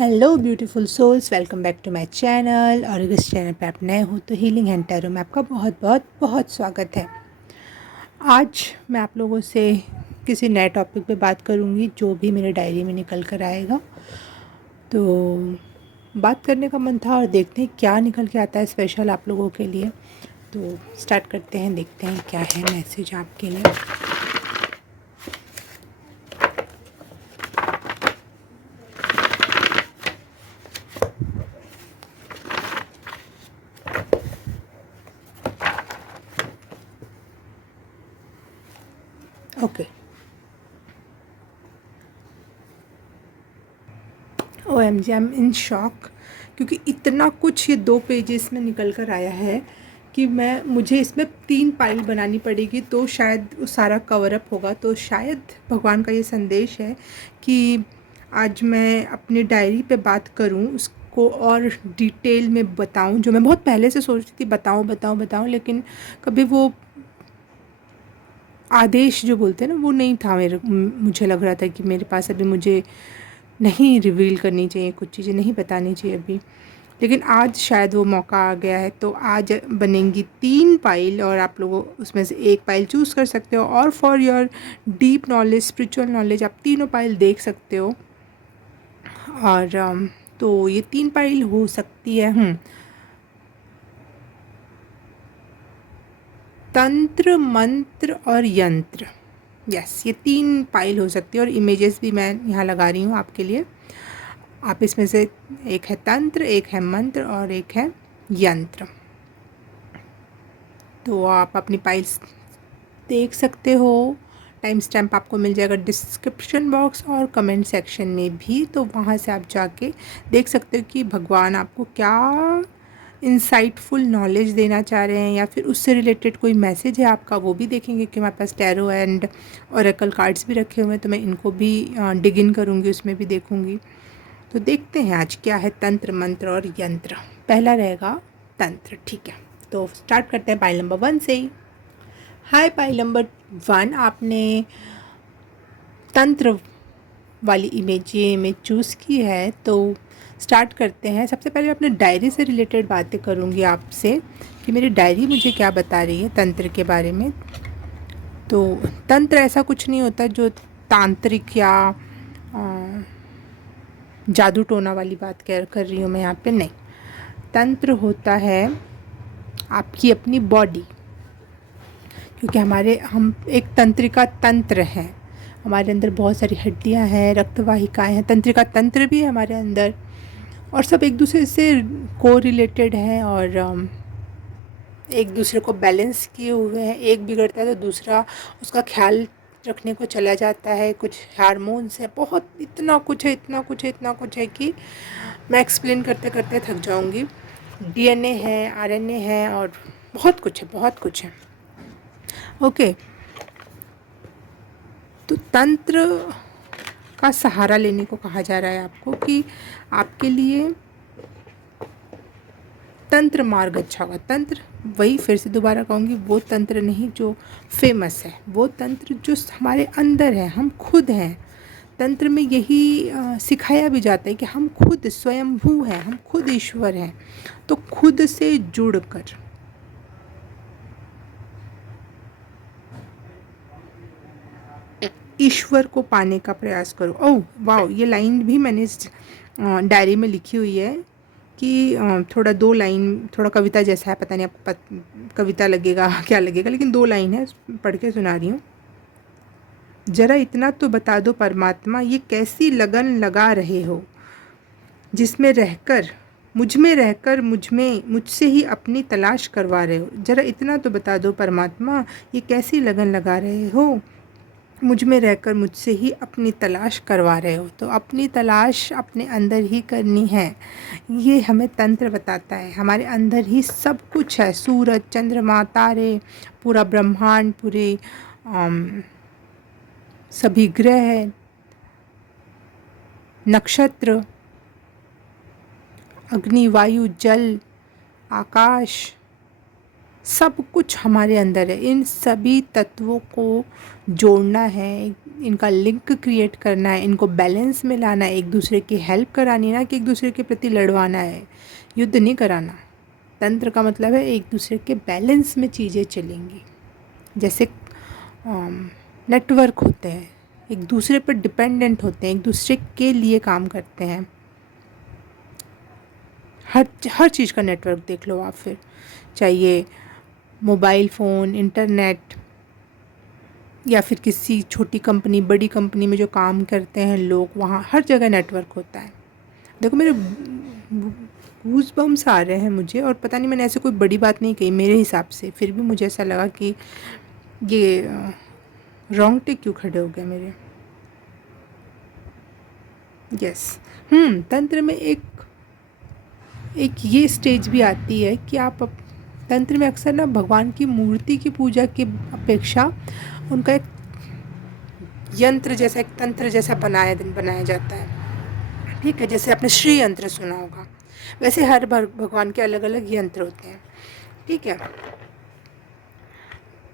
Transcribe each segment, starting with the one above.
Hello beautiful souls, welcome back to my channel. और अगर इस चैनल पे आप नए हो तो हीलिंग एंड टैरो में आपका बहुत बहुत बहुत स्वागत है। आज मैं आप लोगों से किसी नए टॉपिक पे बात करूँगी जो भी मेरे डायरी में निकल कर आएगा। तो बात करने का मन था और देखते हैं क्या निकल के आता है स्पेशल आप लोगों के लिए। तो स्टार्ट करते हैं, देखते हैं क्या है मैसेज आपके लिए। Okay, OMG, I am in shock क्योंकि इतना कुछ ये 2 पेजेस में निकल कर आया है कि मुझे इसमें 3 पाइल बनानी पड़ेगी तो शायद वो सारा कवर अप होगा। तो शायद भगवान का ये संदेश है कि आज मैं अपनी डायरी पे बात करूं, उसको और डिटेल में बताऊं। जो मैं बहुत पहले से सोच रही थी बताऊं, लेकिन कभी वो आदेश जो बोलते हैं ना वो नहीं था मुझे लग रहा था कि मेरे पास अभी मुझे नहीं रिवील करनी चाहिए, कुछ चीज़ें नहीं बतानी चाहिए अभी। लेकिन आज शायद वो मौका आ गया है। तो आज बनेंगी 3 पाइल और आप लोगों उसमें से एक पाइल चूज़ कर सकते हो। और for your deep knowledge, spiritual knowledge, आप तीनों पाइल देख सकते हो। और तो ये 3 पाइल हो सकती है। तंत्र, मंत्र और यंत्र। यस, ये 3 पाइल हो सकती है और इमेजेस भी मैं यहाँ लगा रही हूँ आपके लिए। आप इसमें से एक है तंत्र, एक है मंत्र और एक है यंत्र। तो आप अपनी पाइल्स देख सकते हो। टाइम स्टैम्प आपको मिल जाएगा डिस्क्रिप्शन बॉक्स और कमेंट सेक्शन में भी। तो वहाँ से आप जाके देख सकते हो कि भगवान आपको क्या इंसाइटफुल नॉलेज देना चाह रहे हैं या फिर उससे रिलेटेड कोई मैसेज है आपका, वो भी देखेंगे। कि हमारे पास टैरो एंड ओरेकल कार्ड्स भी रखे हुए हैं तो मैं इनको भी डिग इन करूँगी, उसमें भी देखूँगी। तो देखते हैं आज क्या है तंत्र, मंत्र और यंत्र। पहला रहेगा तंत्र, ठीक है। तो स्टार्ट करते हैं पाइल नंबर 1 से ही। हाय पाइल नंबर 1, आपने तंत्र वाली इमेज ये इमेज चूज़ की है। तो स्टार्ट करते हैं। सबसे पहले अपने डायरी से रिलेटेड बातें करूँगी आपसे कि मेरी डायरी मुझे क्या बता रही है तंत्र के बारे में। तो तंत्र ऐसा कुछ नहीं होता जो तांत्रिक या जादू टोना वाली बात कर रही हूँ मैं यहाँ पे, नहीं। तंत्र होता है आपकी अपनी बॉडी, क्योंकि हम एक तंत्रिका तंत्र हैं। हमारे अंदर बहुत सारी हड्डियाँ हैं, रक्तवाहिकाएँ हैं, तंत्रिका तंत्र भी है हमारे अंदर और सब एक दूसरे से को रिलेटेड हैं और एक दूसरे को बैलेंस किए हुए हैं। एक बिगड़ता है तो दूसरा उसका ख्याल रखने को चला जाता है। कुछ हार्मोन्स है, बहुत इतना कुछ है कि मैं एक्सप्लेन करते करते थक जाऊंगी। DNA है, RNA है और बहुत कुछ है। ओके, तो तंत्र का सहारा लेने को कहा जा रहा है आपको कि आपके लिए तंत्र मार्ग अच्छा होगा। तंत्र, वही फिर से दोबारा कहूँगी, वो तंत्र नहीं जो फेमस है, वो तंत्र जो हमारे अंदर है, हम खुद हैं। तंत्र में यही सिखाया भी जाता है कि हम खुद स्वयंभू हैं, हम खुद ईश्वर हैं। तो खुद से जुड़कर ईश्वर को पाने का प्रयास करो। ओह वाह, ये लाइन भी मैंने इस डायरी में लिखी हुई है कि थोड़ा 2 लाइन, थोड़ा कविता जैसा है, पता नहीं आपको कविता लगेगा क्या लगेगा, लेकिन 2 लाइन है, पढ़ के सुना रही हूँ। जरा इतना तो बता दो परमात्मा, ये कैसी लगन लगा रहे हो, जिसमें रहकर मुझसे ही अपनी तलाश करवा रहे हो। जरा इतना तो बता दो परमात्मा, ये कैसी लगन लगा रहे हो, मुझ में रहकर मुझसे ही अपनी तलाश करवा रहे हो। तो अपनी तलाश अपने अंदर ही करनी है, ये हमें तंत्र बताता है। हमारे अंदर ही सब कुछ है, सूरज, चंद्रमा, तारे, पूरा ब्रह्मांड, पूरे सभी ग्रह, नक्षत्र, अग्नि, वायु, जल, आकाश, सब कुछ हमारे अंदर है। इन सभी तत्वों को जोड़ना है, इनका लिंक क्रिएट करना है, इनको बैलेंस में लाना है, एक दूसरे की हेल्प करानी, ना कि एक दूसरे के प्रति लड़वाना है, युद्ध नहीं कराना। तंत्र का मतलब है एक दूसरे के बैलेंस में चीज़ें चलेंगी। जैसे नेटवर्क होते हैं, एक दूसरे पर डिपेंडेंट होते हैं, एक दूसरे के लिए काम करते हैं। हर चीज़ का नेटवर्क देख लो आप, फिर चाहिए मोबाइल फ़ोन, इंटरनेट, या फिर किसी छोटी कंपनी बड़ी कंपनी में जो काम करते हैं लोग, वहाँ हर जगह नेटवर्क होता है। देखो मेरे गूज़ बम्स आ रहे हैं मुझे, और पता नहीं मैंने ऐसे कोई बड़ी बात नहीं कही मेरे हिसाब से, फिर भी मुझे ऐसा लगा कि ये रोंगटे क्यों खड़े हो गए मेरे। यस। तंत्र में एक ये स्टेज भी आती है कि आप तंत्र में अक्सर ना भगवान की मूर्ति की पूजा की अपेक्षा उनका एक यंत्र जैसा, एक तंत्र जैसा बनाया जाता है। ठीक है, जैसे आपने श्री यंत्र सुना होगा, वैसे हर भगवान के अलग अलग यंत्र होते हैं। ठीक है,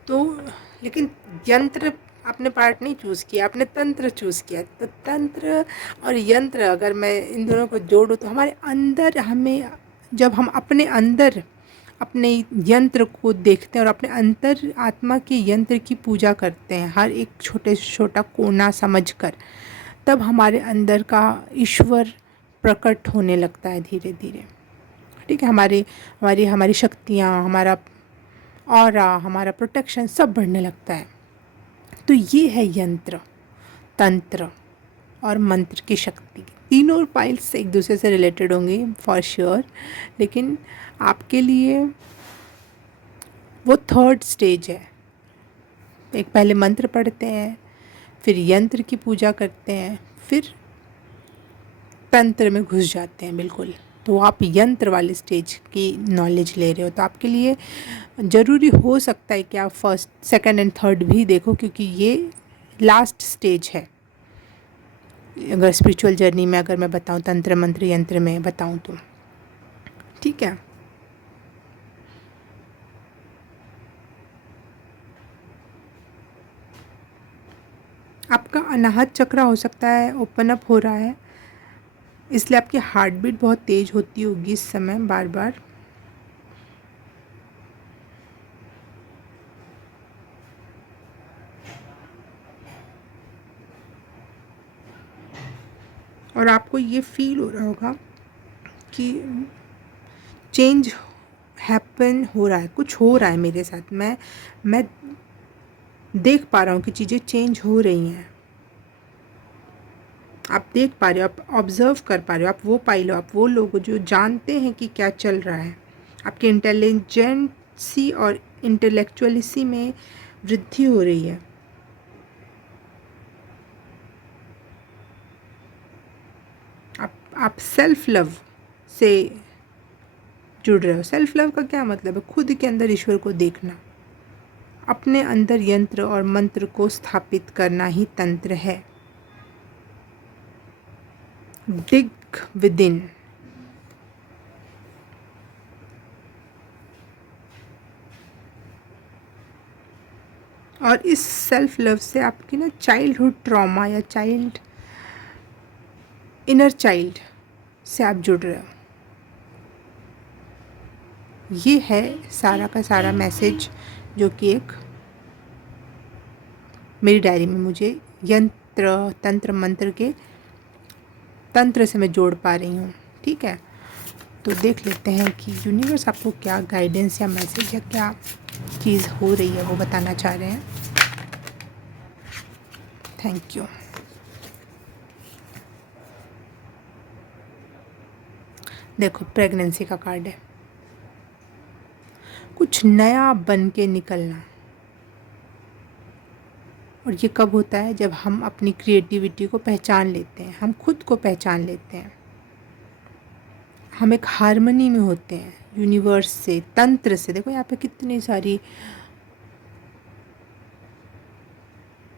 तो लेकिन यंत्र आपने पार्ट नहीं चूज़ किया, आपने तंत्र चूज़ किया। तो तंत्र और यंत्र अगर मैं इन दोनों को जोड़ूँ तो हमारे अंदर, हमें जब हम अपने अंदर अपने यंत्र को देखते हैं और अपने अंतर आत्मा के यंत्र की पूजा करते हैं, हर एक छोटे से छोटा कोना समझकर, तब हमारे अंदर का ईश्वर प्रकट होने लगता है धीरे धीरे। ठीक है, हमारी हमारी हमारी शक्तियाँ, हमारा ऑरा, हमारा प्रोटेक्शन सब बढ़ने लगता है। तो ये है यंत्र, तंत्र और मंत्र की शक्ति। तीनों पाइल्स एक दूसरे से रिलेटेड होंगी फॉर श्योर, लेकिन आपके लिए वो थर्ड स्टेज है। एक पहले मंत्र पढ़ते हैं, फिर यंत्र की पूजा करते हैं, फिर तंत्र में घुस जाते हैं बिल्कुल। तो आप यंत्र वाले स्टेज की नॉलेज ले रहे हो, तो आपके लिए ज़रूरी हो सकता है कि आप फर्स्ट, सेकंड एंड थर्ड भी देखो, क्योंकि ये लास्ट स्टेज है। अगर स्पिरिचुअल जर्नी में अगर मैं बताऊँ, तंत्र मंत्र यंत्र में बताऊँ तो, ठीक है। आपका अनाहत चक्र हो सकता है ओपन अप हो रहा है, इसलिए आपकी हार्ट बीट बहुत तेज़ होती होगी इस समय, बार बार। और आपको ये फील हो रहा होगा कि चेंज हैपन हो रहा है, कुछ हो रहा है मेरे साथ, मैं देख पा रहा हूँ कि चीज़ें चेंज हो रही हैं। आप देख पा रहे हो, आप ऑब्ज़र्व कर पा रहे हो, आप वो पाइलो, आप वो लोग जो जानते हैं कि क्या चल रहा है। आपकी इंटेलिजेंसी और इंटेलेक्चुअलिसी में वृद्धि हो रही है। आप सेल्फ लव से जुड़ रहे हो। सेल्फ लव का क्या मतलब है? खुद के अंदर ईश्वर को देखना, अपने अंदर यंत्र और मंत्र को स्थापित करना ही तंत्र है। डिग विदिन। और इस सेल्फ लव से आपकी ना चाइल्डहुड ट्रॉमा या इनर चाइल्ड से आप जुड़ रहे हो। ये है सारा का सारा मैसेज जो कि एक मेरी डायरी में मुझे यंत्र, तंत्र, मंत्र के तंत्र से मैं जोड़ पा रही हूँ। ठीक है, तो देख लेते हैं कि यूनिवर्स आपको क्या गाइडेंस या मैसेज या क्या चीज़ हो रही है वो बताना चाह रहे हैं। Thank you. देखो, प्रेगनेंसी का कार्ड है, कुछ नया बन के निकलना। और ये कब होता है? जब हम अपनी क्रिएटिविटी को पहचान लेते हैं, हम खुद को पहचान लेते हैं, हम एक हार्मनी में होते हैं यूनिवर्स से, तंत्र से। देखो यहाँ पे कितनी सारी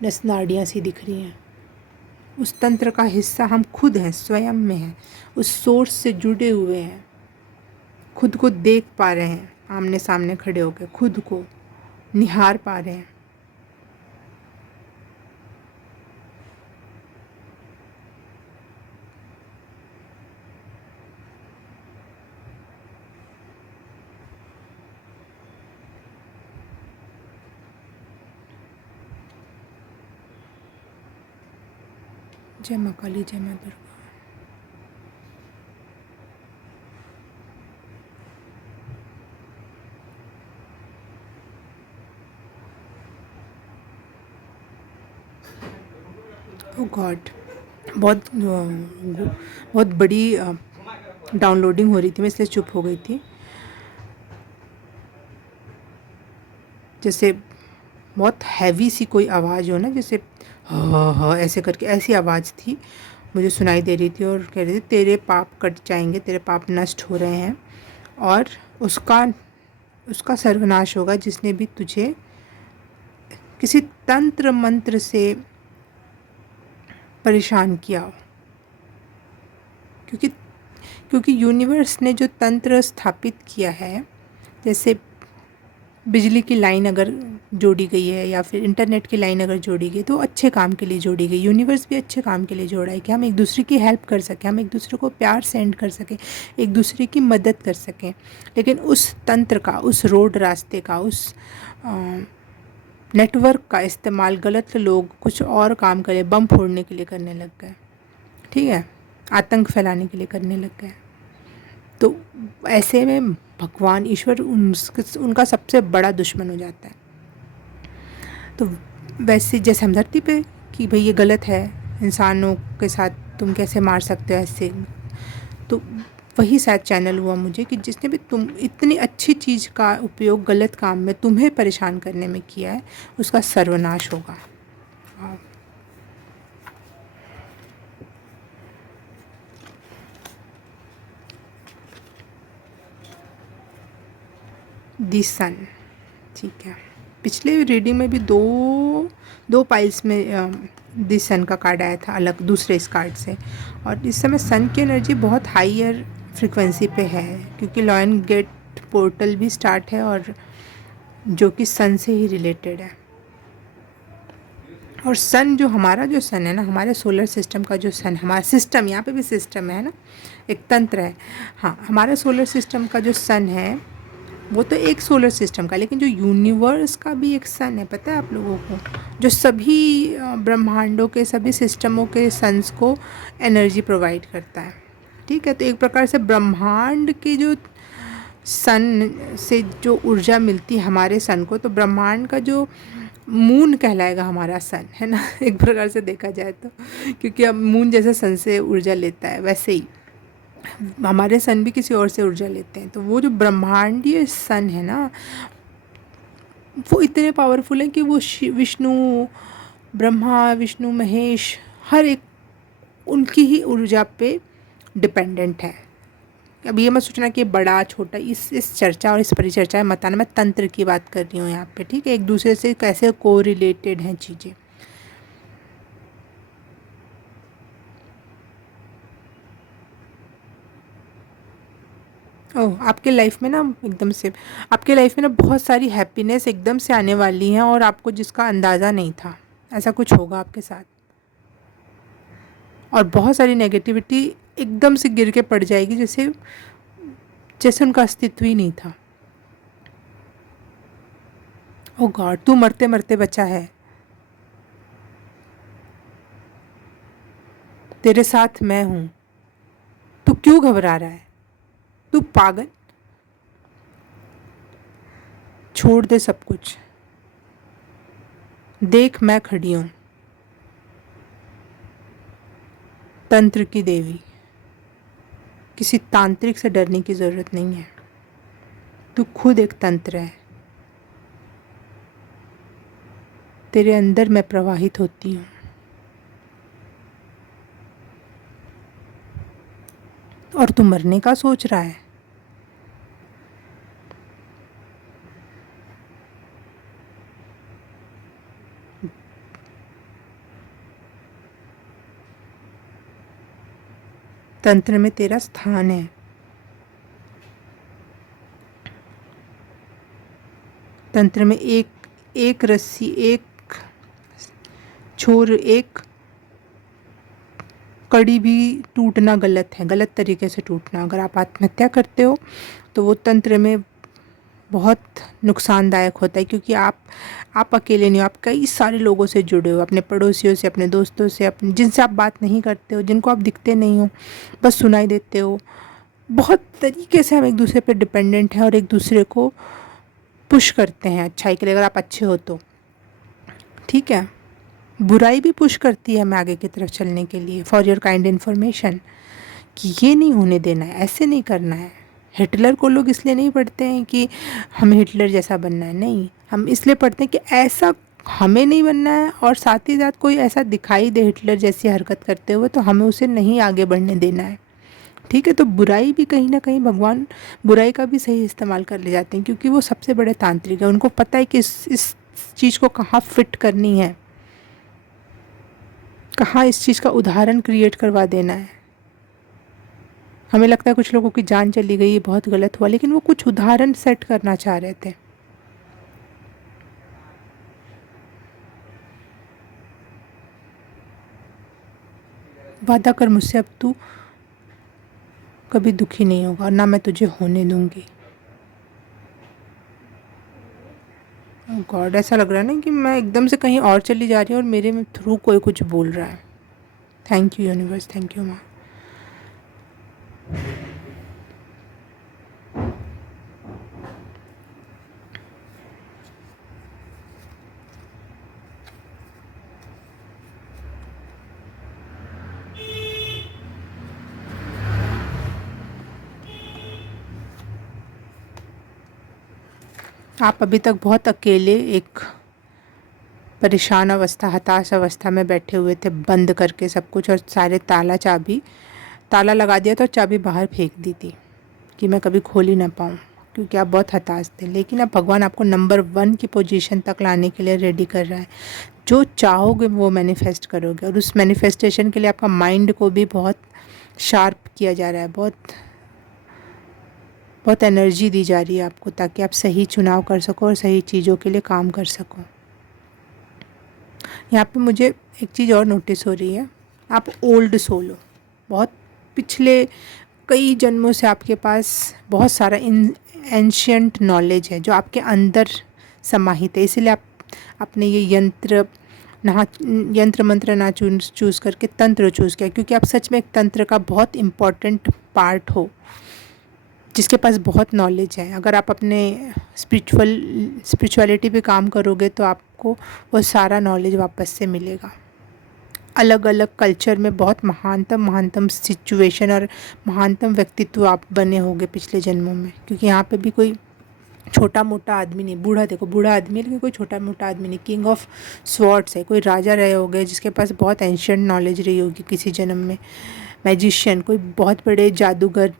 नसनाड़ियाँ सी दिख रही हैं। उस तंत्र का हिस्सा हम खुद हैं, स्वयं में हैं, उस सोर्स से जुड़े हुए हैं, खुद को देख पा रहे हैं, आमने सामने खड़े होकर खुद को निहार पा रहे हैं। जय माँ काली, जय माँ दुर्गा। ओ गॉड, बहुत बड़ी डाउनलोडिंग हो रही थी, मैं इसलिए चुप हो गई थी। जैसे बहुत हैवी सी कोई आवाज़ हो ना, जैसे हाँ ऐसे करके, ऐसी आवाज़ थी, मुझे सुनाई दे रही थी और कह रही थी तेरे पाप कट जाएंगे, तेरे पाप नष्ट हो रहे हैं और उसका उसका सर्वनाश होगा जिसने भी तुझे किसी तंत्र मंत्र से परेशान किया हो। क्योंकि क्योंकि यूनिवर्स ने जो तंत्र स्थापित किया है, जैसे बिजली की लाइन अगर जोड़ी गई है या फिर इंटरनेट की लाइन अगर जोड़ी गई तो अच्छे काम के लिए जोड़ी गई। यूनिवर्स भी अच्छे काम के लिए जोड़ा है कि हम एक दूसरे की हेल्प कर सकें, हम एक दूसरे को प्यार सेंड कर सकें, एक दूसरे की मदद कर सकें। लेकिन उस तंत्र का, उस रोड रास्ते का, उस नेटवर्क का इस्तेमाल गलत लोग कुछ और काम करें, बम फोड़ने के लिए करने लग गए, ठीक है, आतंक फैलाने के लिए करने लग गए। तो ऐसे में भगवान ईश्वर उनका सबसे बड़ा दुश्मन हो जाता है। तो वैसे जैसे हम धरती पे कि भाई ये गलत है, इंसानों के साथ तुम कैसे मार सकते हो ऐसे, तो वही शायद चैनल हुआ मुझे कि जिसने भी तुम इतनी अच्छी चीज़ का उपयोग गलत काम में तुम्हें परेशान करने में किया है, उसका सर्वनाश होगा। दी सन, ठीक है। पिछले रीडिंग में भी दो पाइल्स में दी सन का कार्ड आया था अलग दूसरे इस कार्ड से, और इस समय सन की एनर्जी बहुत हाईयर फ्रिक्वेंसी पे है क्योंकि लॉयन गेट पोर्टल भी स्टार्ट है और जो कि सन से ही रिलेटेड है। और सन जो हमारा जो सन है ना, हमारे सोलर सिस्टम का जो सन, हमारा सिस्टम, यहाँ पे भी सिस्टम है ना, एक तंत्र है। हाँ, हमारे सोलर सिस्टम का जो सन है वो तो एक सोलर सिस्टम का, लेकिन जो यूनिवर्स का भी एक सन है, पता है आप लोगों को, जो सभी ब्रह्मांडों के सभी सिस्टमों के सन्स को एनर्जी प्रोवाइड करता है, ठीक है। तो एक प्रकार से ब्रह्मांड के जो सन से जो ऊर्जा मिलती है हमारे सन को, तो ब्रह्मांड का जो मून कहलाएगा हमारा सन, है ना एक प्रकार से देखा जाए तो, क्योंकि अब मून जैसे सन से ऊर्जा लेता है वैसे ही हमारे सन भी किसी और से ऊर्जा लेते हैं। तो वो जो ब्रह्मांडीय सन है ना, वो इतने पावरफुल हैं कि वो विष्णु, ब्रह्मा, विष्णु, महेश, हर एक उनकी ही ऊर्जा पे डिपेंडेंट है। अब ये मत सोचना कि बड़ा छोटा, इस चर्चा और इस परिचर्चा में मत आना, मैं तंत्र की बात कर रही हूँ यहाँ पे, ठीक है। एक दूसरे से कैसे को रिलेटेड हैं चीज़ें। ओह, आपके लाइफ में ना एकदम से, आपके लाइफ में ना बहुत सारी हैप्पीनेस एकदम से आने वाली हैं और आपको जिसका अंदाज़ा नहीं था, ऐसा कुछ होगा आपके साथ। और बहुत सारी नेगेटिविटी एकदम से गिर के पड़ जाएगी, जैसे जैसे उनका अस्तित्व ही नहीं था। ओ गॉड, तू मरते मरते बचा है, तेरे साथ मैं हूँ, तू क्यों घबरा रहा है, तू पागल, छोड़ दे सब कुछ, देख मैं खड़ी हूँ, तंत्र की देवी। किसी तांत्रिक से डरने की ज़रूरत नहीं है, तू खुद एक तंत्र है, तेरे अंदर मैं प्रवाहित होती हूँ। और तू मरने का सोच रहा है, तंत्र में तेरा स्थान है। तंत्र में एक रस्सी, एक छोर, एक कड़ी भी टूटना गलत है, गलत तरीके से टूटना। अगर आप आत्महत्या करते हो तो वो तंत्र में बहुत नुकसानदायक होता है, क्योंकि आप अकेले नहीं हो, आप कई सारे लोगों से जुड़े हो, अपने पड़ोसियों से, अपने दोस्तों से, अपने जिनसे आप बात नहीं करते हो, जिनको आप दिखते नहीं हो, बस सुनाई देते हो। बहुत तरीके से हम एक दूसरे पे डिपेंडेंट हैं और एक दूसरे को पुश करते हैं अच्छाई के लिए, अगर आप अच्छे हो तो। ठीक है, बुराई भी पुश करती है हमें आगे की तरफ चलने के लिए, फॉर योर काइंड इन्फॉर्मेशन, कि ये नहीं होने देना है, ऐसे नहीं करना है। हिटलर को लोग इसलिए नहीं पढ़ते हैं कि हमें हिटलर जैसा बनना है, नहीं, हम इसलिए पढ़ते हैं कि ऐसा हमें नहीं बनना है, और साथ ही साथ कोई ऐसा दिखाई दे हिटलर जैसी हरकत करते हुए तो हमें उसे नहीं आगे बढ़ने देना है। ठीक है, तो बुराई भी कहीं ना कहीं भगवान बुराई का भी सही इस्तेमाल कर ले जाते हैं, क्योंकि वो सबसे बड़े तांत्रिक हैं, उनको पता है कि इस चीज़ को कहाँ फिट करनी है, कहाँ इस चीज़ का उदाहरण क्रिएट करवा देना है। हमें लगता है कुछ लोगों की जान चली गई, ये बहुत गलत हुआ, लेकिन वो कुछ उदाहरण सेट करना चाह रहे थे। वादा कर मुझसे, अब तू कभी दुखी नहीं होगा और ना मैं तुझे होने दूंगी। गॉड, ऐसा लग रहा है ना कि मैं एकदम से कहीं और चली जा रही हूँ और मेरे में थ्रू कोई कुछ बोल रहा है। Thank you universe, thank you माँ। आप अभी तक बहुत अकेले, एक परेशान अवस्था, हताश अवस्था में बैठे हुए थे, बंद करके सब कुछ, और सारे ताला लगा दिया था और चाबी बाहर फेंक दी थी कि मैं कभी खोल ही ना पाऊँ, क्योंकि आप बहुत हताश थे। लेकिन अब भगवान आपको नंबर 1 की पोजीशन तक लाने के लिए रेडी कर रहा है। जो चाहोगे वो मैनिफेस्ट करोगे, और उस मैनिफेस्टेशन के लिए आपका माइंड को भी बहुत शार्प किया जा रहा है, बहुत बहुत एनर्जी दी जा रही है आपको, ताकि आप सही चुनाव कर सको और सही चीज़ों के लिए काम कर सको। यहाँ पे मुझे एक चीज़ और नोटिस हो रही है, आप ओल्ड सोल हो, बहुत पिछले कई जन्मों से आपके पास बहुत सारा एंशियंट नॉलेज है जो आपके अंदर समाहित है। इसीलिए आपने ये यंत्र मंत्र ना चूज़ करके तंत्र चूज़ किया, क्योंकि आप सच में एक तंत्र का बहुत इम्पॉर्टेंट पार्ट हो, जिसके पास बहुत नॉलेज है। अगर आप अपने स्पिरिचुअलिटी पे काम करोगे तो आपको वो सारा नॉलेज वापस से मिलेगा। अलग अलग कल्चर में बहुत महानतम सिचुएशन और महानतम व्यक्तित्व आप बने होंगे पिछले जन्मों में, क्योंकि यहाँ पे भी कोई छोटा मोटा आदमी नहीं, बूढ़ा, देखो बूढ़ा आदमी है लेकिन कोई छोटा मोटा आदमी नहीं, किंग ऑफ स्वॉर्ड्स है, कोई राजा रहे होंगे जिसके पास बहुत एंशिएंट नॉलेज रही होगी किसी जन्म में। मैजिशियन, कोई बहुत बड़े जादूगर,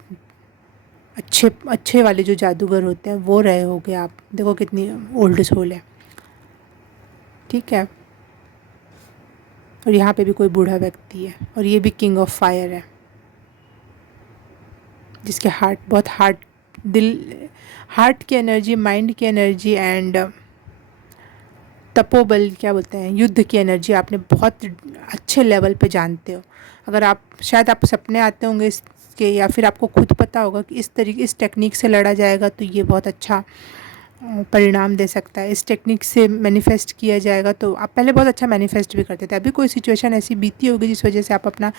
अच्छे वाले जो जादूगर होते हैं वो रहे होगे आप। देखो कितनी ओल्ड सोल है। ठीक है, और यहाँ पे भी कोई बूढ़ा व्यक्ति है, और ये भी किंग ऑफ फायर है, जिसके हार्ट की एनर्जी, माइंड की एनर्जी एंड तपोबल, क्या बोलते हैं, युद्ध की एनर्जी आपने बहुत अच्छे लेवल पे जानते हो। अगर आप, शायद आप सपने आते होंगे इसके, या फिर आपको खुद पता होगा कि इस टेक्निक से लड़ा जाएगा तो ये बहुत अच्छा परिणाम दे सकता है, इस टेक्निक से मैनिफेस्ट किया जाएगा। तो आप पहले बहुत अच्छा मैनिफेस्ट भी करते थे, अभी कोई सिचुएशन ऐसी बीती होगी जिस वजह से आप अपना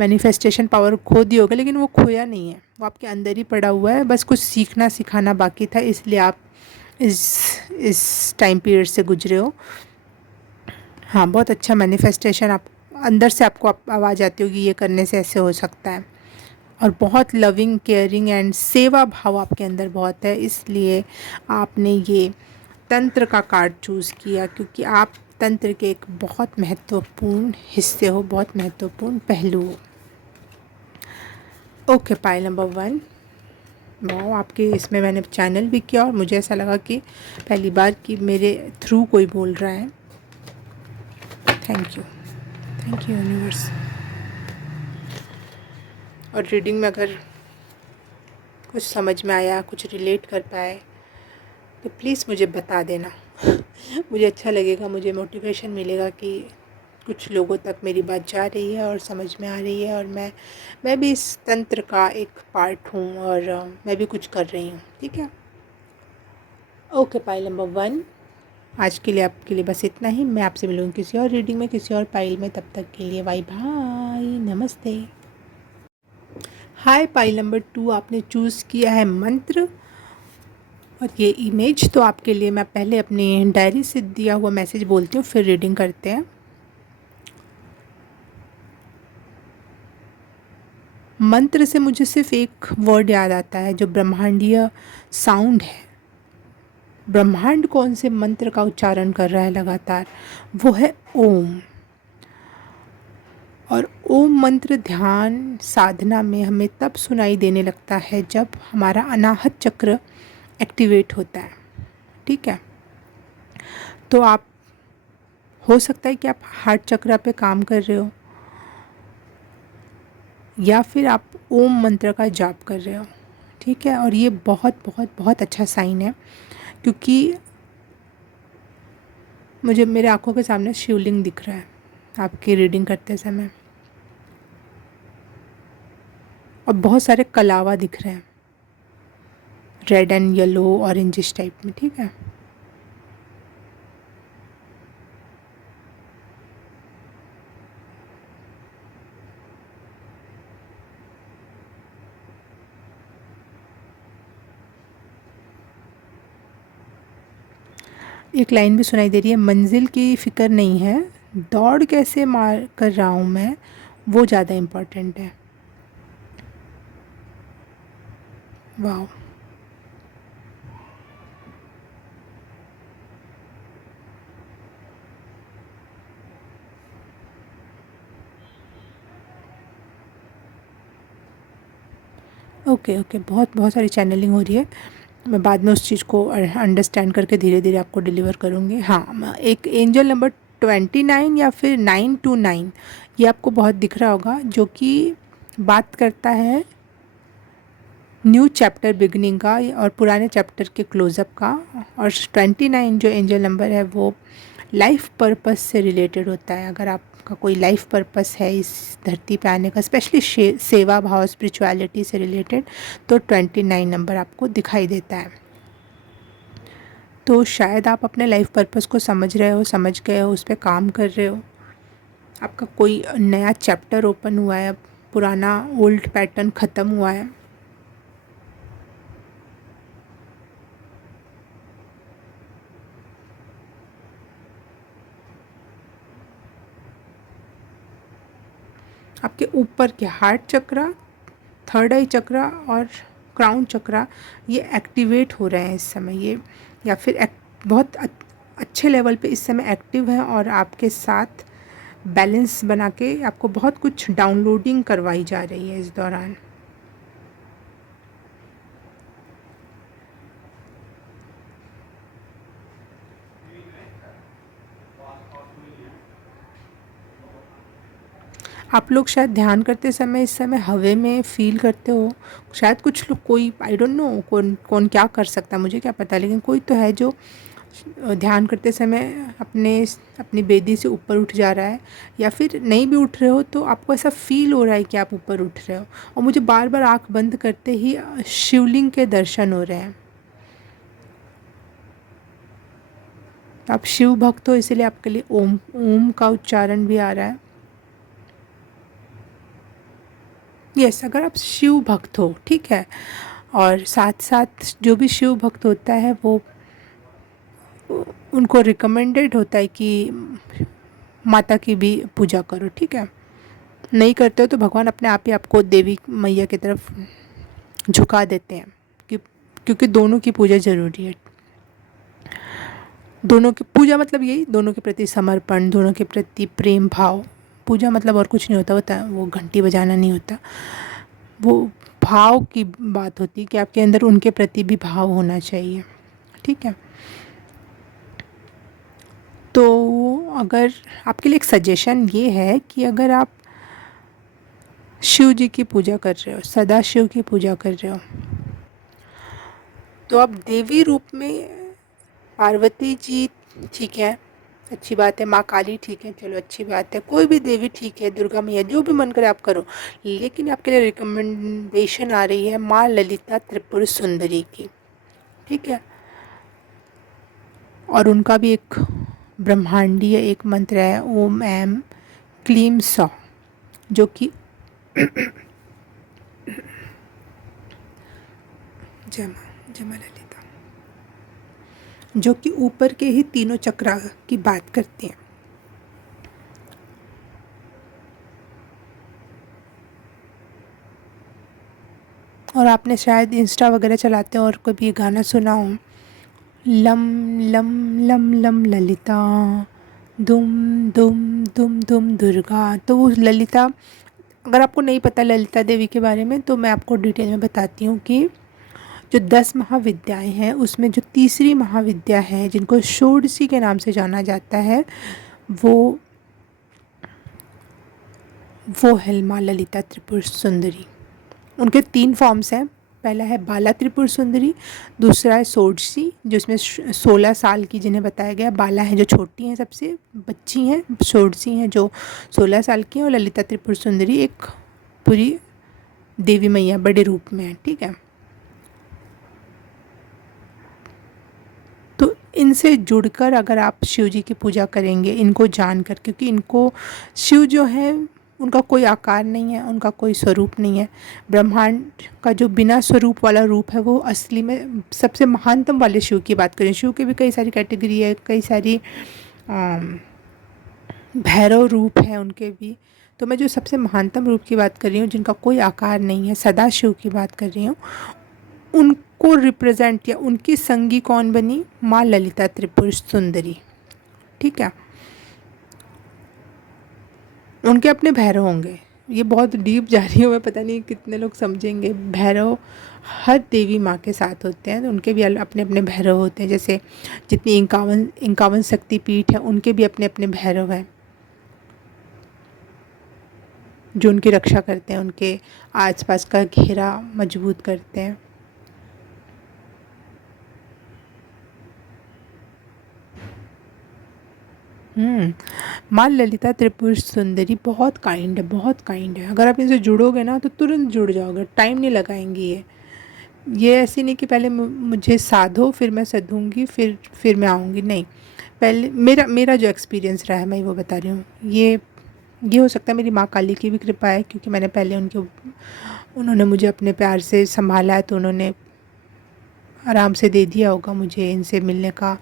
मैनिफेस्टेशन पावर खो दिए होगे, लेकिन वो खोया नहीं है, वो आपके अंदर ही पड़ा हुआ है, बस कुछ सीखना सिखाना बाकी था, इसलिए आप इस टाइम पीरियड से गुजरे हो। हाँ, बहुत अच्छा मैनिफेस्टेशन, आप अंदर से आपको आवाज़ आती होगी ये करने से ऐसे हो सकता है, और बहुत लविंग, केयरिंग एंड सेवा भाव आपके अंदर बहुत है, इसलिए आपने ये तंत्र का कार्ड चूज़ किया, क्योंकि आप तंत्र के एक बहुत महत्वपूर्ण हिस्से हो, बहुत महत्वपूर्ण पहलू हो। ओके, पाइल नंबर 1, वाह, आपके इसमें मैंने चैनल भी किया और मुझे ऐसा लगा कि पहली बार कि मेरे थ्रू कोई बोल रहा है। Thank you universe. और रीडिंग में अगर कुछ समझ में आया, कुछ रिलेट कर पाए तो प्लीज़ मुझे बता देना। मुझे अच्छा लगेगा, मुझे मोटिवेशन मिलेगा कि कुछ लोगों तक मेरी बात जा रही है और समझ में आ रही है, और मैं भी इस तंत्र का एक पार्ट हूँ, और मैं भी कुछ कर रही हूँ। ठीक है, ओके, पाइल नंबर 1 आज के लिए आपके लिए बस इतना ही। मैं आपसे मिलूँगी किसी और रीडिंग में, किसी और पाइल में। तब तक के लिए बाय बाय, नमस्ते। हाय, पाइल नंबर 2 आपने चूज़ किया है मंत्र और ये इमेज। तो आपके लिए मैं पहले अपनी डायरी से दिया हुआ मैसेज बोलती हूँ, फिर रीडिंग करते हैं। मंत्र से मुझे सिर्फ एक वर्ड याद आता है जो ब्रह्मांडीय साउंड है। ब्रह्मांड कौन से मंत्र का उच्चारण कर रहा है लगातार, वो है ओम। और ओम मंत्र ध्यान साधना में हमें तब सुनाई देने लगता है जब हमारा अनाहत चक्र एक्टिवेट होता है। ठीक है, तो आप, हो सकता है कि आप हार्ट चक्र पे काम कर रहे हो या फिर आप ओम मंत्र का जाप कर रहे हो। ठीक है, और ये बहुत बहुत बहुत अच्छा साइन है, क्योंकि मुझे मेरे आंखों के सामने शिवलिंग दिख रहा है आपकी रीडिंग करते समय, और बहुत सारे कलावा दिख रहे हैं, red and yellow orangish type में। ठीक है, एक लाइन भी सुनाई दे रही है, मंजिल की फ़िक्र नहीं है, दौड़ कैसे मार कर रहा हूँ मैं, वो ज़्यादा इम्पोर्टेंट है। वाह, ओके ओके, बहुत बहुत सारी चैनलिंग हो रही है। मैं बाद में उस चीज़ को अंडरस्टैंड करके धीरे धीरे आपको डिलीवर करूँगी। हाँ, एक एंजल नंबर 29 या फिर 929, ये आपको बहुत दिख रहा होगा, जो कि बात करता है न्यू चैप्टर बिगनिंग का और पुराने चैप्टर के क्लोज़अप का। और 29 जो एंजल नंबर है वो लाइफ पर्पस से रिलेटेड होता है। अगर आपका कोई लाइफ पर्पस है इस धरती पे आने का, स्पेशली सेवा भाव स्पिरिचुअलिटी से रिलेटेड, तो 29 नंबर आपको दिखाई देता है। तो शायद आप अपने लाइफ पर्पस को समझ रहे हो, समझ गए हो, उस पर काम कर रहे हो। आपका कोई नया चैप्टर ओपन हुआ है, पुराना ओल्ड पैटर्न ख़त्म हुआ है। आपके ऊपर के हार्ट चक्रा, थर्ड आई चक्रा और क्राउन चक्रा, ये एक्टिवेट हो रहे हैं इस समय। ये या फिर बहुत अच्छे लेवल पे इस समय एक्टिव है, और आपके साथ बैलेंस बना के आपको बहुत कुछ डाउनलोडिंग करवाई जा रही है इस दौरान। आप लोग शायद ध्यान करते समय इस समय हवा में फील करते हो। शायद कुछ लोग, कोई आई डोंट नो कौन कौन क्या कर सकता है, मुझे क्या पता, लेकिन कोई तो है जो ध्यान करते समय अपनी बेदी से ऊपर उठ जा रहा है, या फिर नहीं भी उठ रहे हो तो आपको ऐसा फील हो रहा है कि आप ऊपर उठ रहे हो। और मुझे बार बार आँख बंद करते ही शिवलिंग के दर्शन हो रहे हैं। आप शिव भक्त हो, इसीलिए आपके लिए ओम ओम का उच्चारण भी आ रहा है। यस, अगर आप शिव भक्त हो, ठीक है, और साथ साथ जो भी शिव भक्त होता है वो, उनको रिकमेंडेड होता है कि माता की भी पूजा करो। ठीक है, नहीं करते हो तो भगवान अपने आप ही आपको देवी मैया की तरफ झुका देते हैं, क्योंकि दोनों की पूजा ज़रूरी है। दोनों की पूजा मतलब यही, दोनों के प्रति समर्पण, दोनों के प्रति प्रेम भाव। पूजा मतलब और कुछ नहीं होता वो घंटी बजाना नहीं होता, वो भाव की बात होती है कि आपके अंदर उनके प्रति भी भाव होना चाहिए। ठीक है, तो अगर आपके लिए एक सजेशन ये है कि अगर आप शिव जी की पूजा कर रहे हो, सदा शिव की पूजा कर रहे हो, तो आप देवी रूप में पार्वती जी, ठीक है, अच्छी बात है, माँ काली, ठीक है, चलो अच्छी बात है, कोई भी देवी ठीक है, दुर्गा मैया, जो भी मन करे आप करो। लेकिन आपके लिए रिकमेंडेशन आ रही है माँ ललिता त्रिपुर सुंदरी की। ठीक है, और उनका भी एक ब्रह्मांडीय एक मंत्र है, ओम ऐम क्लीम सौ, जो कि जमा ललिता, जो कि ऊपर के ही तीनों चक्रा की बात करती हैं। और आपने शायद इंस्टा वगैरह चलाते हो और कभी ये गाना सुना हो, lump lump lump lump Lalita, दुम दुम दुम दुम दुर्गा। तो वो ललिता, अगर आपको नहीं पता ललिता देवी के बारे में तो मैं आपको डिटेल में बताती हूँ कि जो 10 महाविद्याएं हैं उसमें जो तीसरी महाविद्या है, जिनको षोडशी के नाम से जाना जाता है, वो है माँ ललिता त्रिपुर सुंदरी। उनके 3 फॉर्म्स हैं। पहला है बाला त्रिपुर सुंदरी, दूसरा है षोडशी जिसमें 16 साल की जिन्हें बताया गया। बाला हैं जो छोटी हैं, सबसे बच्ची हैं। षोडशी हैं जो 16 साल की हैं। और ललिता त्रिपुर सुंदरी एक पूरी देवी मैया बड़े रूप में है। ठीक है, तो इनसे जुड़कर अगर आप शिव जी की पूजा करेंगे, इनको जानकर, क्योंकि इनको शिव जो है उनका कोई आकार नहीं है, उनका कोई स्वरूप नहीं है। ब्रह्मांड का जो बिना स्वरूप वाला रूप है वो असली में सबसे महानतम वाले शिव की बात करें। शिव की भी कई सारी कैटेगरी है, कई सारी भैरव रूप है उनके भी। तो मैं जो सबसे महानतम रूप की बात कर रही हूँ, जिनका कोई आकार नहीं है, सदा शिव की बात कर रही हूँ, उनको रिप्रेजेंट किया। उनकी संगी कौन बनी? माँ ललिता त्रिपुर सुंदरी। ठीक है, उनके अपने भैरव होंगे। ये बहुत डीप जा रही हूँ मैं, पता नहीं कितने लोग समझेंगे। भैरव हर देवी माँ के साथ होते हैं, तो उनके भी अपने अपने भैरव होते हैं। जैसे जितनी 51 शक्तिपीठ है, उनके भी अपने अपने भैरव हैं जो उनकी रक्षा करते हैं, उनके आसपास का घेरा मजबूत करते हैं। माँ ललिता त्रिपुर सुंदरी बहुत काइंड है, बहुत काइंड है। अगर आप इनसे जुड़ोगे ना तो तुरंत जुड़ जाओगे, टाइम नहीं लगाएंगी ये ऐसी नहीं कि पहले मुझे साधो फिर मैं सधूंगी फिर मैं आऊँगी, नहीं। पहले मेरा जो एक्सपीरियंस रहा है मैं वो बता रही हूँ। ये हो सकता है मेरी माँ काली की भी कृपा है, क्योंकि मैंने पहले उन्होंने मुझे अपने प्यार से संभाला है, तो उन्होंने आराम से दे दिया होगा मुझे इनसे मिलने का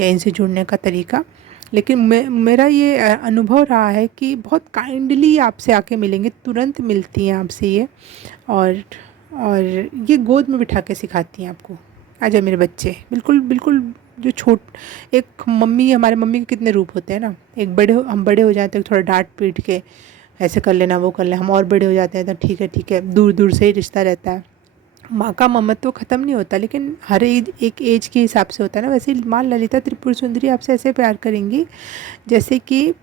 या इनसे जुड़ने का तरीका। लेकिन मेरा ये अनुभव रहा है कि बहुत काइंडली आपसे आके मिलेंगे, तुरंत मिलती हैं आपसे ये। और ये गोद में बिठा के सिखाती हैं आपको, आजा मेरे बच्चे। बिल्कुल बिल्कुल जो एक मम्मी, हमारे मम्मी के कितने रूप होते हैं ना। हम बड़े हो जाते हैं तो थोड़ा डांट पीट के ऐसे कर लेना, वो कर लेना। हम और बड़े हो जाते हैं तो ठीक है, दूर दूर से ही रिश्ता रहता है। माँ का ममत्व तो ख़त्म नहीं होता, लेकिन हर एक एज के हिसाब से होता है ना। वैसे माँ ललिता त्रिपुर सुंदरी आपसे ऐसे प्यार करेंगी जैसे कि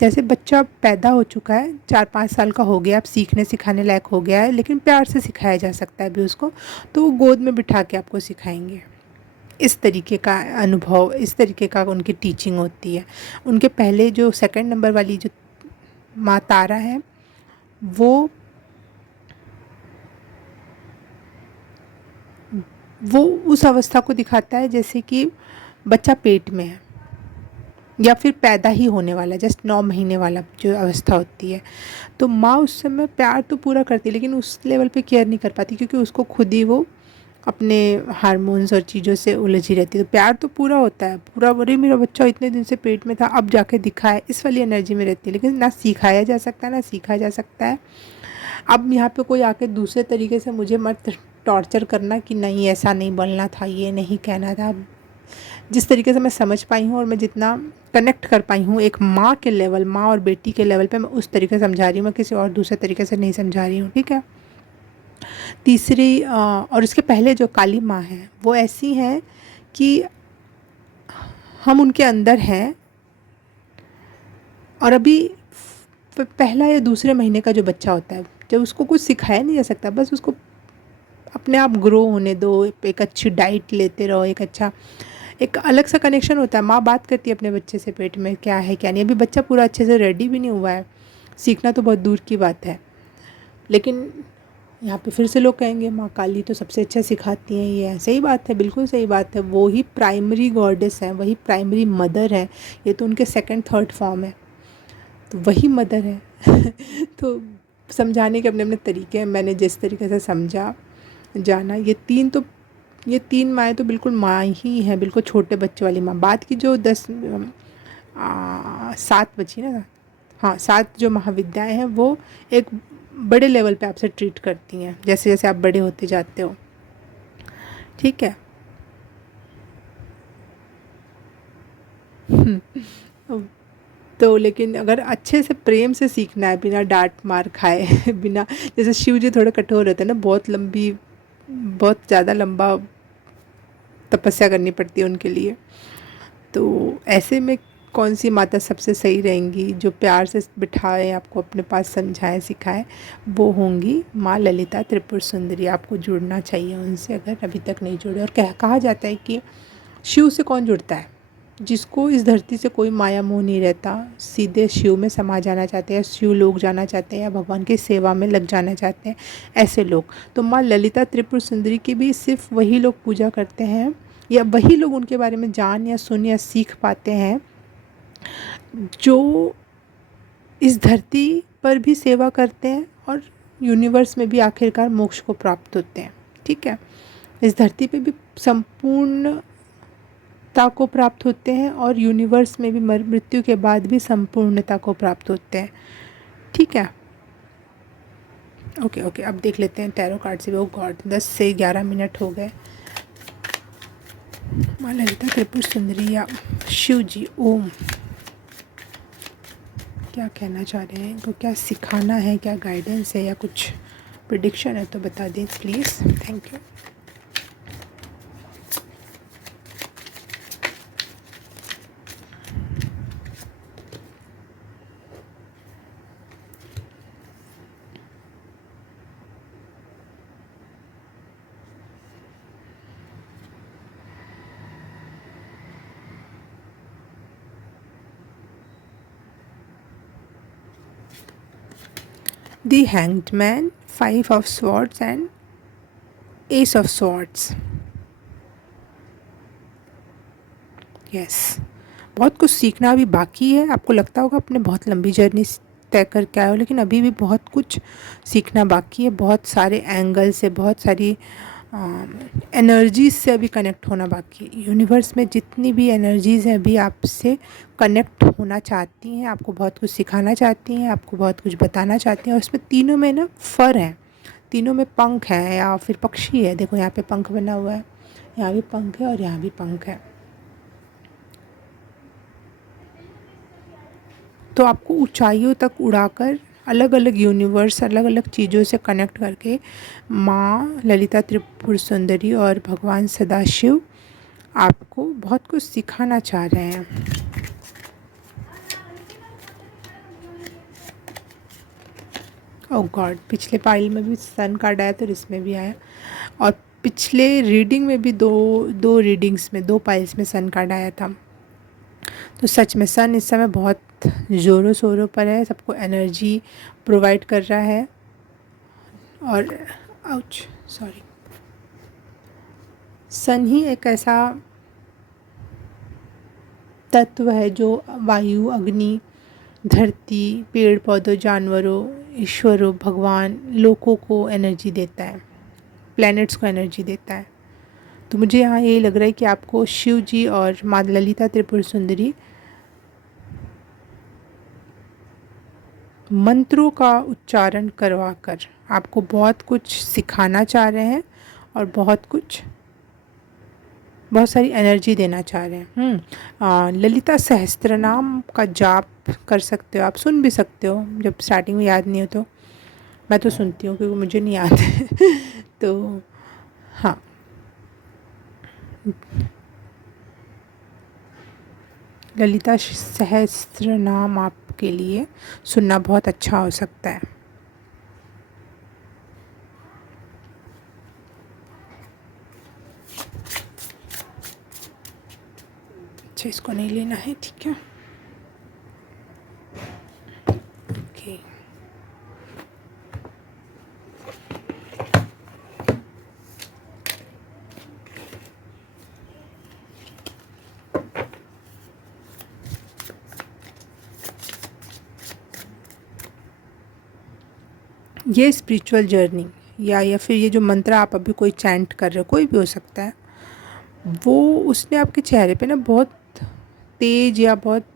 जैसे बच्चा पैदा हो चुका है, 4-5 साल का हो गया, अब सीखने सिखाने लायक हो गया है, लेकिन प्यार से सिखाया जा सकता है अभी उसको, तो वो गोद में बिठा के आपको सिखाएंगे। इस तरीके का अनुभव, इस तरीके का उनकी टीचिंग होती है। उनके पहले जो 2nd नंबर वाली जो माँ तारा है, वो उस अवस्था को दिखाता है जैसे कि बच्चा पेट में है या फिर पैदा ही होने वाला, जस्ट 9 महीने वाला जो अवस्था होती है। तो माँ उस समय प्यार तो पूरा करती है, लेकिन उस लेवल पे केयर नहीं कर पाती, क्योंकि उसको खुद ही वो अपने हार्मोन्स और चीज़ों से उलझी रहती है। तो प्यार तो पूरा होता है, पूरा, अरे मेरा बच्चा इतने दिन से पेट में था, अब जाके दिखा है, इस वाली एनर्जी में रहती है। लेकिन ना सिखाया जा सकता है ना सीखा जा सकता है। अब यहाँ पे कोई आके दूसरे तरीके से मुझे मत टॉर्चर करना कि नहीं ऐसा नहीं बोलना था, ये नहीं कहना था। जिस तरीके से मैं समझ पाई हूँ और मैं जितना कनेक्ट कर पाई हूँ एक माँ के लेवल, माँ और बेटी के लेवल पे, मैं उस तरीके से समझा रही हूँ, मैं किसी और दूसरे तरीके से नहीं समझा रही हूँ। ठीक है, तीसरी और इसके पहले जो काली माँ है वो ऐसी हैं कि हम उनके अंदर हैं, और अभी पहला या दूसरे महीने का जो बच्चा होता है, जब उसको कुछ सिखाया नहीं जा सकता, बस उसको अपने आप ग्रो होने दो, एक अच्छी डाइट लेते रहो, एक अलग सा कनेक्शन होता है। माँ बात करती है अपने बच्चे से पेट में क्या है क्या नहीं। अभी बच्चा पूरा अच्छे से रेडी भी नहीं हुआ है, सीखना तो बहुत दूर की बात है, लेकिन यहाँ पे फिर से लोग कहेंगे माँ काली तो सबसे अच्छा सिखाती हैं, ये सही बात है, बिल्कुल सही बात है। वो ही प्राइमरी गॉडेस है, वही प्राइमरी मदर है। ये तो उनके सेकंड थर्ड फॉर्म है, तो वही मदर है। तो समझाने के अपने अपने तरीके हैं। मैंने जिस तरीके से समझा जाना, ये तीन माएँ तो बिल्कुल माँ ही हैं, बिल्कुल छोटे बच्चे वाली माँ। बाद की जो 7 बची ना, हाँ 7 जो महाविद्याएं हैं वो एक बड़े लेवल पे आपसे ट्रीट करती हैं जैसे जैसे आप बड़े होते जाते हो, ठीक है। तो लेकिन अगर अच्छे से प्रेम से सीखना है, बिना डांट मार खाए, बिना, जैसे शिव जी थोड़े कठोर रहते हैं ना, बहुत ज़्यादा लंबा तपस्या करनी पड़ती है उनके लिए। तो ऐसे में कौन सी माता सबसे सही रहेंगी, जो प्यार से बिठाए, आपको अपने पास समझाए सिखाए, वो होंगी माँ ललिता त्रिपुर सुंदरी। आपको जुड़ना चाहिए उनसे अगर अभी तक नहीं जुड़े। और कहा जाता है कि शिव से कौन जुड़ता है? जिसको इस धरती से कोई माया मोह नहीं रहता, सीधे शिव में समा जाना चाहते हैं, शिव लोग जाना चाहते हैं, या भगवान की सेवा में लग जाना चाहते हैं, ऐसे लोग। तो माँ ललिता त्रिपुर सुंदरी की भी सिर्फ वही लोग पूजा करते हैं, या वही लोग उनके बारे में जान या सुन या सीख पाते हैं, जो इस धरती पर भी सेवा करते हैं और यूनिवर्स में भी आखिरकार मोक्ष को प्राप्त होते हैं, ठीक है। इस धरती पे भी संपूर्णता को प्राप्त होते हैं और यूनिवर्स में भी मृत्यु के बाद भी संपूर्णता को प्राप्त होते हैं, ठीक है। ओके ओके, अब देख लेते हैं टैरो कार्ड से। वो गॉड, 10 से 11 मिनट हो गए। माँ ललिता त्रिपुर सुंदरी या शिव जी, ओम, क्या कहना चाह रहे हैं, इनको क्या सिखाना है, क्या गाइडेंस है या कुछ प्रिडिक्शन है तो बता दें please, thank you. The Hanged Man, 5 of Swords and Ace of Swords. Yes, बहुत कुछ सीखना अभी बाकी है। आपको लगता होगा आपने बहुत लंबी जर्नी तय करके आए हो, लेकिन अभी भी बहुत कुछ सीखना बाकी है। बहुत सारे एंगल से, बहुत सारी एनर्जीज से अभी कनेक्ट होना बाकी है। यूनिवर्स में जितनी भी एनर्जीज़ हैं अभी आपसे कनेक्ट होना चाहती हैं, आपको बहुत कुछ सिखाना चाहती हैं, आपको बहुत कुछ बताना चाहती हैं। और इसमें तीनों में ना फर हैं, तीनों में पंख है या फिर पक्षी है। देखो यहाँ पे पंख बना हुआ है, यहाँ भी पंख है और यहाँ भी पंख है। तो आपको ऊंचाइयों तक उड़ाकर अलग अलग यूनिवर्स, अलग अलग चीज़ों से कनेक्ट करके माँ ललिता त्रिपुर सुंदरी और भगवान सदाशिव आपको बहुत कुछ सिखाना चाह रहे हैं। ओह गॉड, पिछले पाइल में भी सन कार्ड आया तो इसमें भी आया, और पिछले रीडिंग में भी दो रीडिंग्स में, 2 पाइल्स में सन कार्ड आया था। तो सच में सन इस समय बहुत ज़ोरों शोरों पर है, सबको एनर्जी प्रोवाइड कर रहा है। और आउच, सॉरी, सन ही एक ऐसा तत्व है जो वायु, अग्नि, धरती, पेड़ पौधों, जानवरों, ईश्वरों, भगवान, लोगों को एनर्जी देता है, प्लैनेट्स को एनर्जी देता है। तो मुझे यहाँ यही लग रहा है कि आपको शिव जी और माँ ललिता त्रिपुर सुंदरी मंत्रों का उच्चारण करवाकर आपको बहुत कुछ सिखाना चाह रहे हैं और बहुत सारी एनर्जी देना चाह रहे हैं। ललिता सहस्त्रनाम का जाप कर सकते हो आप, सुन भी सकते हो, जब स्टार्टिंग में याद नहीं हो तो। मैं तो सुनती हूँ क्योंकि मुझे नहीं याद है। तो हाँ, ललिता सहस्त्रनाम आपके लिए सुनना बहुत अच्छा हो सकता है। अच्छा, इसको नहीं लेना है, ठीक है, ओके। ये स्पिरिचुअल जर्नी या फिर ये जो मंत्र आप अभी कोई चैंट कर रहे हो, कोई भी हो सकता है, वो उसने आपके चेहरे पे ना बहुत तेज या बहुत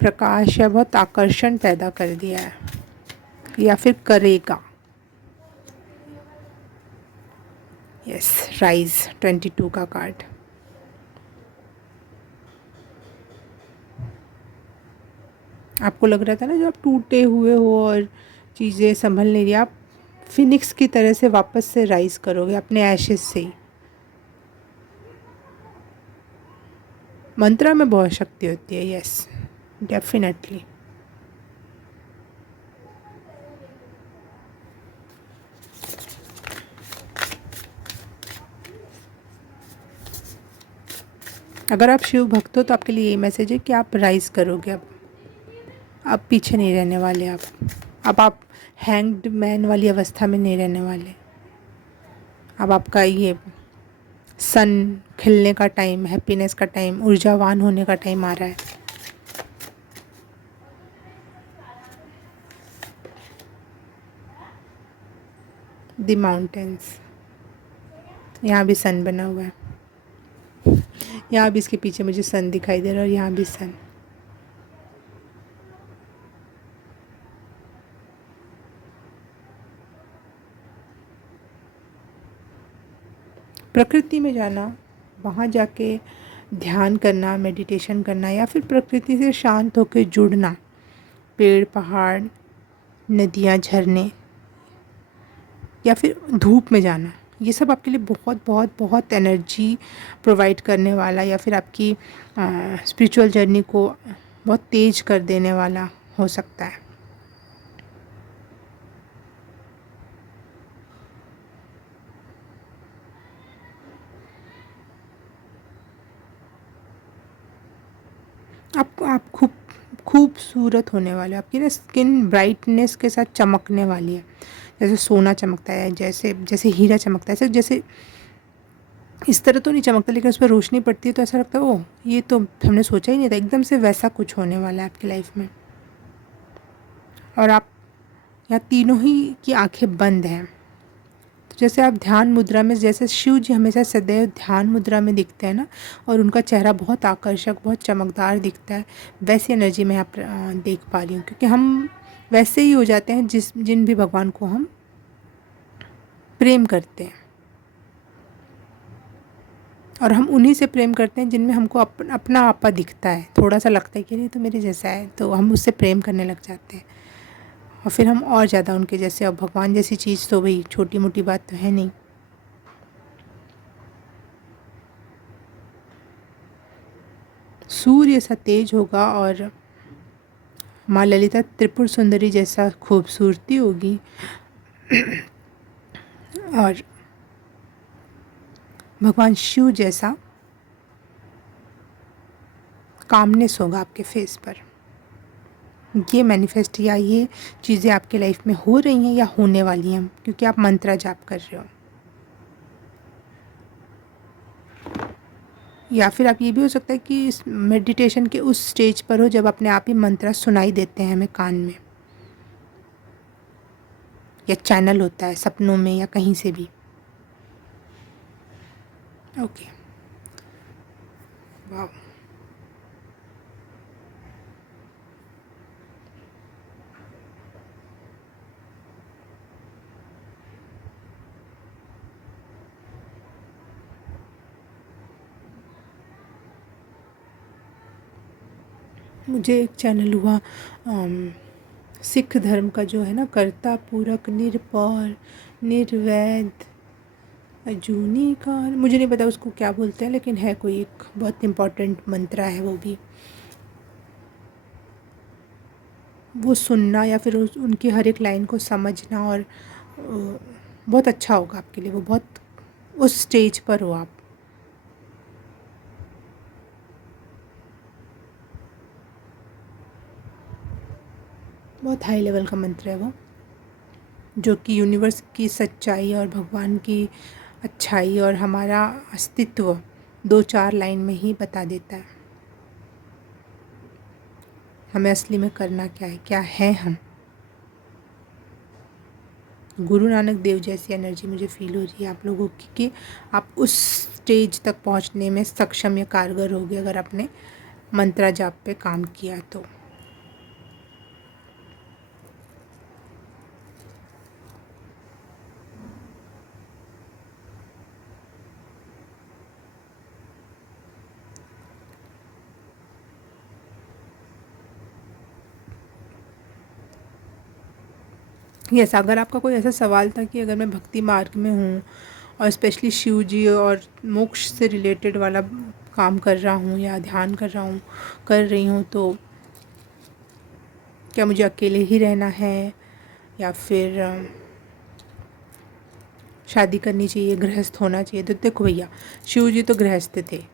प्रकाश या बहुत आकर्षण पैदा कर दिया है या फिर करेगा। यस, राइज 22 का कार्ड। आपको लग रहा था ना, जो आप टूटे हुए हो और चीज़ें संभल नहीं रही, आप फिनिक्स की तरह से वापस से राइज करोगे अपने एशेस से ही। मंत्रा में बहुत शक्ति होती है। Yes, definitely. अगर आप शिव भक्त हो तो आपके लिए ये मैसेज है कि आप राइज करोगे। अब पीछे नहीं रहने वाले आप। अब आप हैंग्ड मैन वाली अवस्था में नहीं रहने वाले। अब आपका ये सन खिलने का टाइम, हैप्पीनेस का टाइम, ऊर्जावान होने का टाइम आ रहा है। द माउंटेन्स, यहाँ भी सन बना हुआ है। यहाँ भी इसके पीछे मुझे सन दिखाई दे रहा है और यहाँ भी सन। प्रकृति में जाना, वहाँ जाके ध्यान करना, मेडिटेशन करना या फिर प्रकृति से शांत होकर जुड़ना, पेड़ पहाड़, नदियाँ, झरने या फिर धूप में जाना, ये सब आपके लिए बहुत बहुत बहुत एनर्जी प्रोवाइड करने वाला या फिर आपकी स्पिरिचुअल जर्नी को बहुत तेज कर देने वाला हो सकता है। आप खूबसूरत होने वाले हो। आपकी ना स्किन ब्राइटनेस के साथ चमकने वाली है, जैसे सोना चमकता है, जैसे जैसे हीरा चमकता है, ऐसे जैसे इस तरह तो नहीं चमकता, लेकिन उस पर रोशनी पड़ती है तो ऐसा लगता है ओह, ये तो हमने सोचा ही नहीं था। एकदम से वैसा कुछ होने वाला है आपकी लाइफ में। और आप यहाँ तीनों ही की आंखें बंद हैं। तो जैसे आप ध्यान मुद्रा में, जैसे शिव जी हमेशा सदैव ध्यान मुद्रा में दिखते हैं ना, और उनका चेहरा बहुत आकर्षक, बहुत चमकदार दिखता है, वैसी एनर्जी मैं यहाँ पर देख पा रही हूँ। क्योंकि हम वैसे ही हो जाते हैं जिन भी भगवान को हम प्रेम करते हैं, और हम उन्हीं से प्रेम करते हैं जिनमें हमको अपना आपा दिखता है। थोड़ा सा लगता है कि नहीं तो मेरे जैसा है, तो हम उससे प्रेम करने लग जाते हैं और फिर हम और ज़्यादा उनके जैसे। और भगवान जैसी चीज़ तो भाई छोटी मोटी बात तो है नहीं। सूर्य सा तेज होगा और माँ ललिता त्रिपुर सुंदरी जैसा खूबसूरती होगी, और भगवान शिव जैसा कामनेस होगा आपके फेस पर। ये मैनिफेस्ट या ये चीज़ें आपके लाइफ में हो रही हैं या होने वाली हैं, क्योंकि आप मंत्र जाप कर रहे हो। या फिर आप ये भी हो सकता है कि इस मेडिटेशन के उस स्टेज पर हो जब अपने आप ही मंत्र सुनाई देते हैं हमें कान में, या चैनल होता है सपनों में या कहीं से भी। ओके, वाह। मुझे एक चैनल हुआ सिख धर्म का, जो है ना, कर्ता पूरक निरपौर निर्वैध अजूनी का, मुझे नहीं पता उसको क्या बोलते हैं, लेकिन है कोई एक बहुत इम्पोर्टेंट मंत्र है वो भी। वो सुनना या फिर उनकी हर एक लाइन को समझना, और बहुत अच्छा होगा आपके लिए। वो बहुत उस स्टेज पर हो आप। बहुत हाई लेवल का मंत्र है वो, जो कि यूनिवर्स की सच्चाई और भगवान की अच्छाई और हमारा अस्तित्व 2-4 लाइन में ही बता देता है। हमें असली में करना क्या है हम। गुरु नानक देव जैसी एनर्जी मुझे फील हो रही है आप लोगों की कि आप उस स्टेज तक पहुंचने में सक्षम या कारगर होगे अगर आपने मंत्रा जाप पे काम किया तो। यस, अगर आपका कोई ऐसा सवाल था कि अगर मैं भक्ति मार्ग में हूँ और स्पेशली शिव जी और मोक्ष से रिलेटेड वाला काम कर रहा हूँ या ध्यान कर रही हूँ, तो क्या मुझे अकेले ही रहना है या फिर शादी करनी चाहिए, गृहस्थ होना चाहिए? तो देखो भैया, शिव जी तो गृहस्थ थे,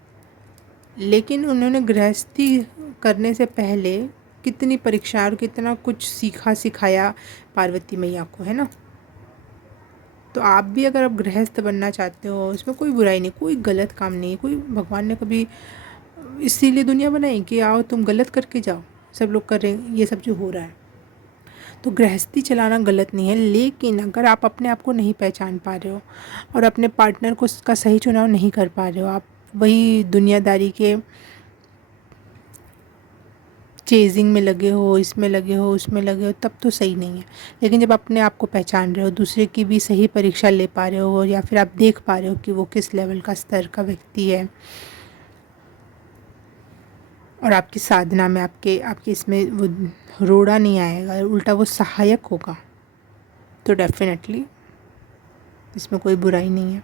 लेकिन उन्होंने गृहस्थी करने से पहले कितनी परीक्षा और कितना कुछ सीखा सिखाया पार्वती मैया को, है ना। तो आप भी अगर आप गृहस्थ बनना चाहते हो, इसमें कोई बुराई नहीं, कोई गलत काम नहीं, कोई भगवान ने कभी इसीलिए दुनिया बनाई कि आओ तुम गलत करके जाओ, सब लोग कर रहे हैं ये सब जो हो रहा है। तो गृहस्थी चलाना गलत नहीं है, लेकिन अगर आप अपने आप को नहीं पहचान पा रहे हो और अपने पार्टनर को का सही चुनाव नहीं कर पा रहे हो, आप वही दुनियादारी के चेजिंग में लगे हो, इसमें लगे हो, उसमें लगे हो, तब तो सही नहीं है। लेकिन जब अपने आप को पहचान रहे हो, दूसरे की भी सही परीक्षा ले पा रहे हो, या फिर आप देख पा रहे हो कि वो किस लेवल का स्तर का व्यक्ति है और आपकी साधना में आपके इसमें वो रोड़ा नहीं आएगा, उल्टा वो सहायक होगा, तो डेफिनेटली इसमें कोई बुराई नहीं है।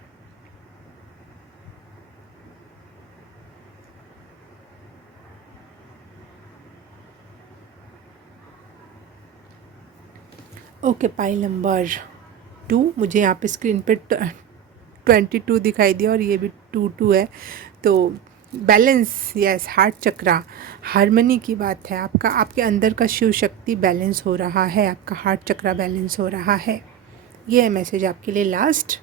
ओके, पाइल नंबर 2, मुझे यहाँ पे स्क्रीन पे 22 दिखाई दिया और ये भी 22 है। तो बैलेंस, यस, हार्ट चक्रा, हार्मनी की बात है। आपके अंदर का शिव शक्ति बैलेंस हो रहा है, आपका हार्ट चक्रा बैलेंस हो रहा है। ये है मैसेज आपके लिए लास्ट।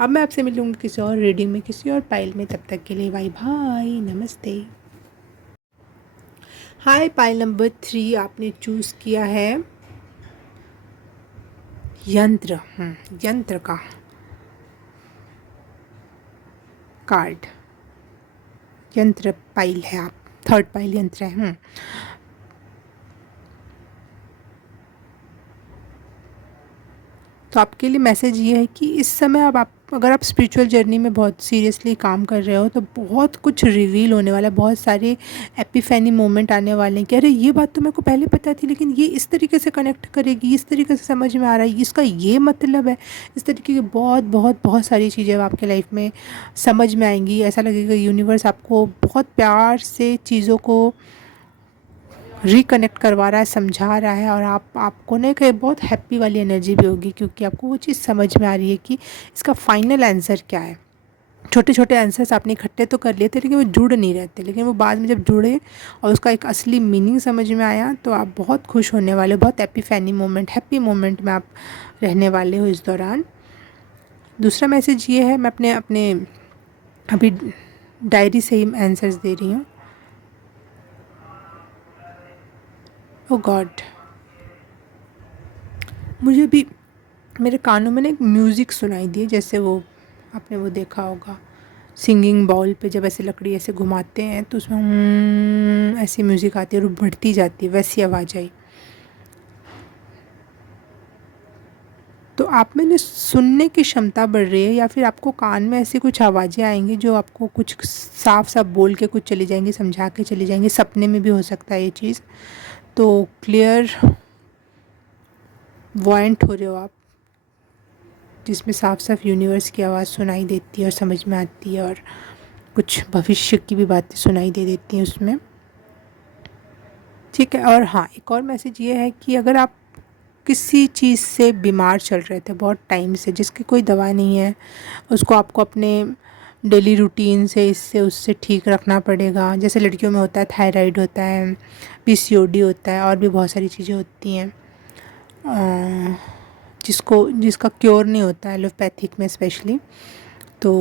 अब मैं आपसे मिलूँगी किसी और रीडिंग में, किसी और पाइल में। तब तक के लिए बाय बाय, नमस्ते। हाय, पाइल नंबर 3 आपने चूज़ किया है यंत्र। यंत्र का कार्ड, यंत्र पाइल है, आप थर्ड पाइल यंत्र है। तो आपके लिए मैसेज ये है कि इस समय अब आप अगर आप स्पिरिचुअल जर्नी में बहुत सीरियसली काम कर रहे हो, तो बहुत कुछ रिवील होने वाला है, बहुत सारे एपिफैनी मोमेंट आने वाले हैं कि अरे ये बात तो मेरे को पहले पता थी, लेकिन ये इस तरीके से कनेक्ट करेगी, इस तरीके से समझ में आ रहा है, इसका ये मतलब है। इस तरीके की बहुत बहुत बहुत सारी चीज़ें आपके लाइफ में समझ में आएंगी। ऐसा लगेगा यूनिवर्स आपको बहुत प्यार से चीज़ों को रिकनेक्ट करवा रहा है, समझा रहा है, और आपको ना एक बहुत हैप्पी वाली एनर्जी भी होगी, क्योंकि आपको वो चीज़ समझ में आ रही है कि इसका फाइनल आंसर क्या है। छोटे छोटे आंसर्स आपने इकट्ठे तो कर लिए थे, लेकिन वो जुड़ नहीं रहते, लेकिन वो बाद में जब जुड़े और उसका एक असली मीनिंग समझ में आया, तो आप बहुत खुश होने वाले हो, बहुत एपिफैनी मोमेंट, हैप्पी मोमेंट में आप रहने वाले हो इस दौरान। दूसरा मैसेज ये है, मैं अपने अपने अभी डायरी से ही आंसर्स दे रही हूँ। ओ गॉड, मुझे भी मेरे कानों में ना एक म्यूज़िक सुनाई दी, जैसे वो आपने वो देखा होगा सिंगिंग बाउल पे जब ऐसे लकड़ी ऐसे घुमाते हैं तो उसमें ऐसी म्यूज़िक आती है और बढ़ती जाती है, वैसी आवाज़ आई। तो आप में ना सुनने की क्षमता बढ़ रही है, या फिर आपको कान में ऐसी कुछ आवाज़ें आएंगी जो आपको कुछ साफ साफ बोल के कुछ चली जाएंगी, समझा के चली जाएंगी, सपने में भी हो सकता है ये चीज़। तो क्लियर वॉइंट हो रहे हो आप, जिसमें साफ साफ यूनिवर्स की आवाज़ सुनाई देती है और समझ में आती है, और कुछ भविष्य की भी बातें सुनाई दे देती हैं उसमें। ठीक है। और हाँ, एक और मैसेज ये है कि अगर आप किसी चीज़ से बीमार चल रहे थे बहुत टाइम से, जिसकी कोई दवा नहीं है, उसको आपको अपने डेली रूटीन से इससे उससे ठीक रखना पड़ेगा। जैसे लड़कियों में होता है थायराइड होता है, पीसीओडी होता है, और भी बहुत सारी चीज़ें होती हैं जिसका क्योर नहीं होता एलोपैथिक में स्पेशली, तो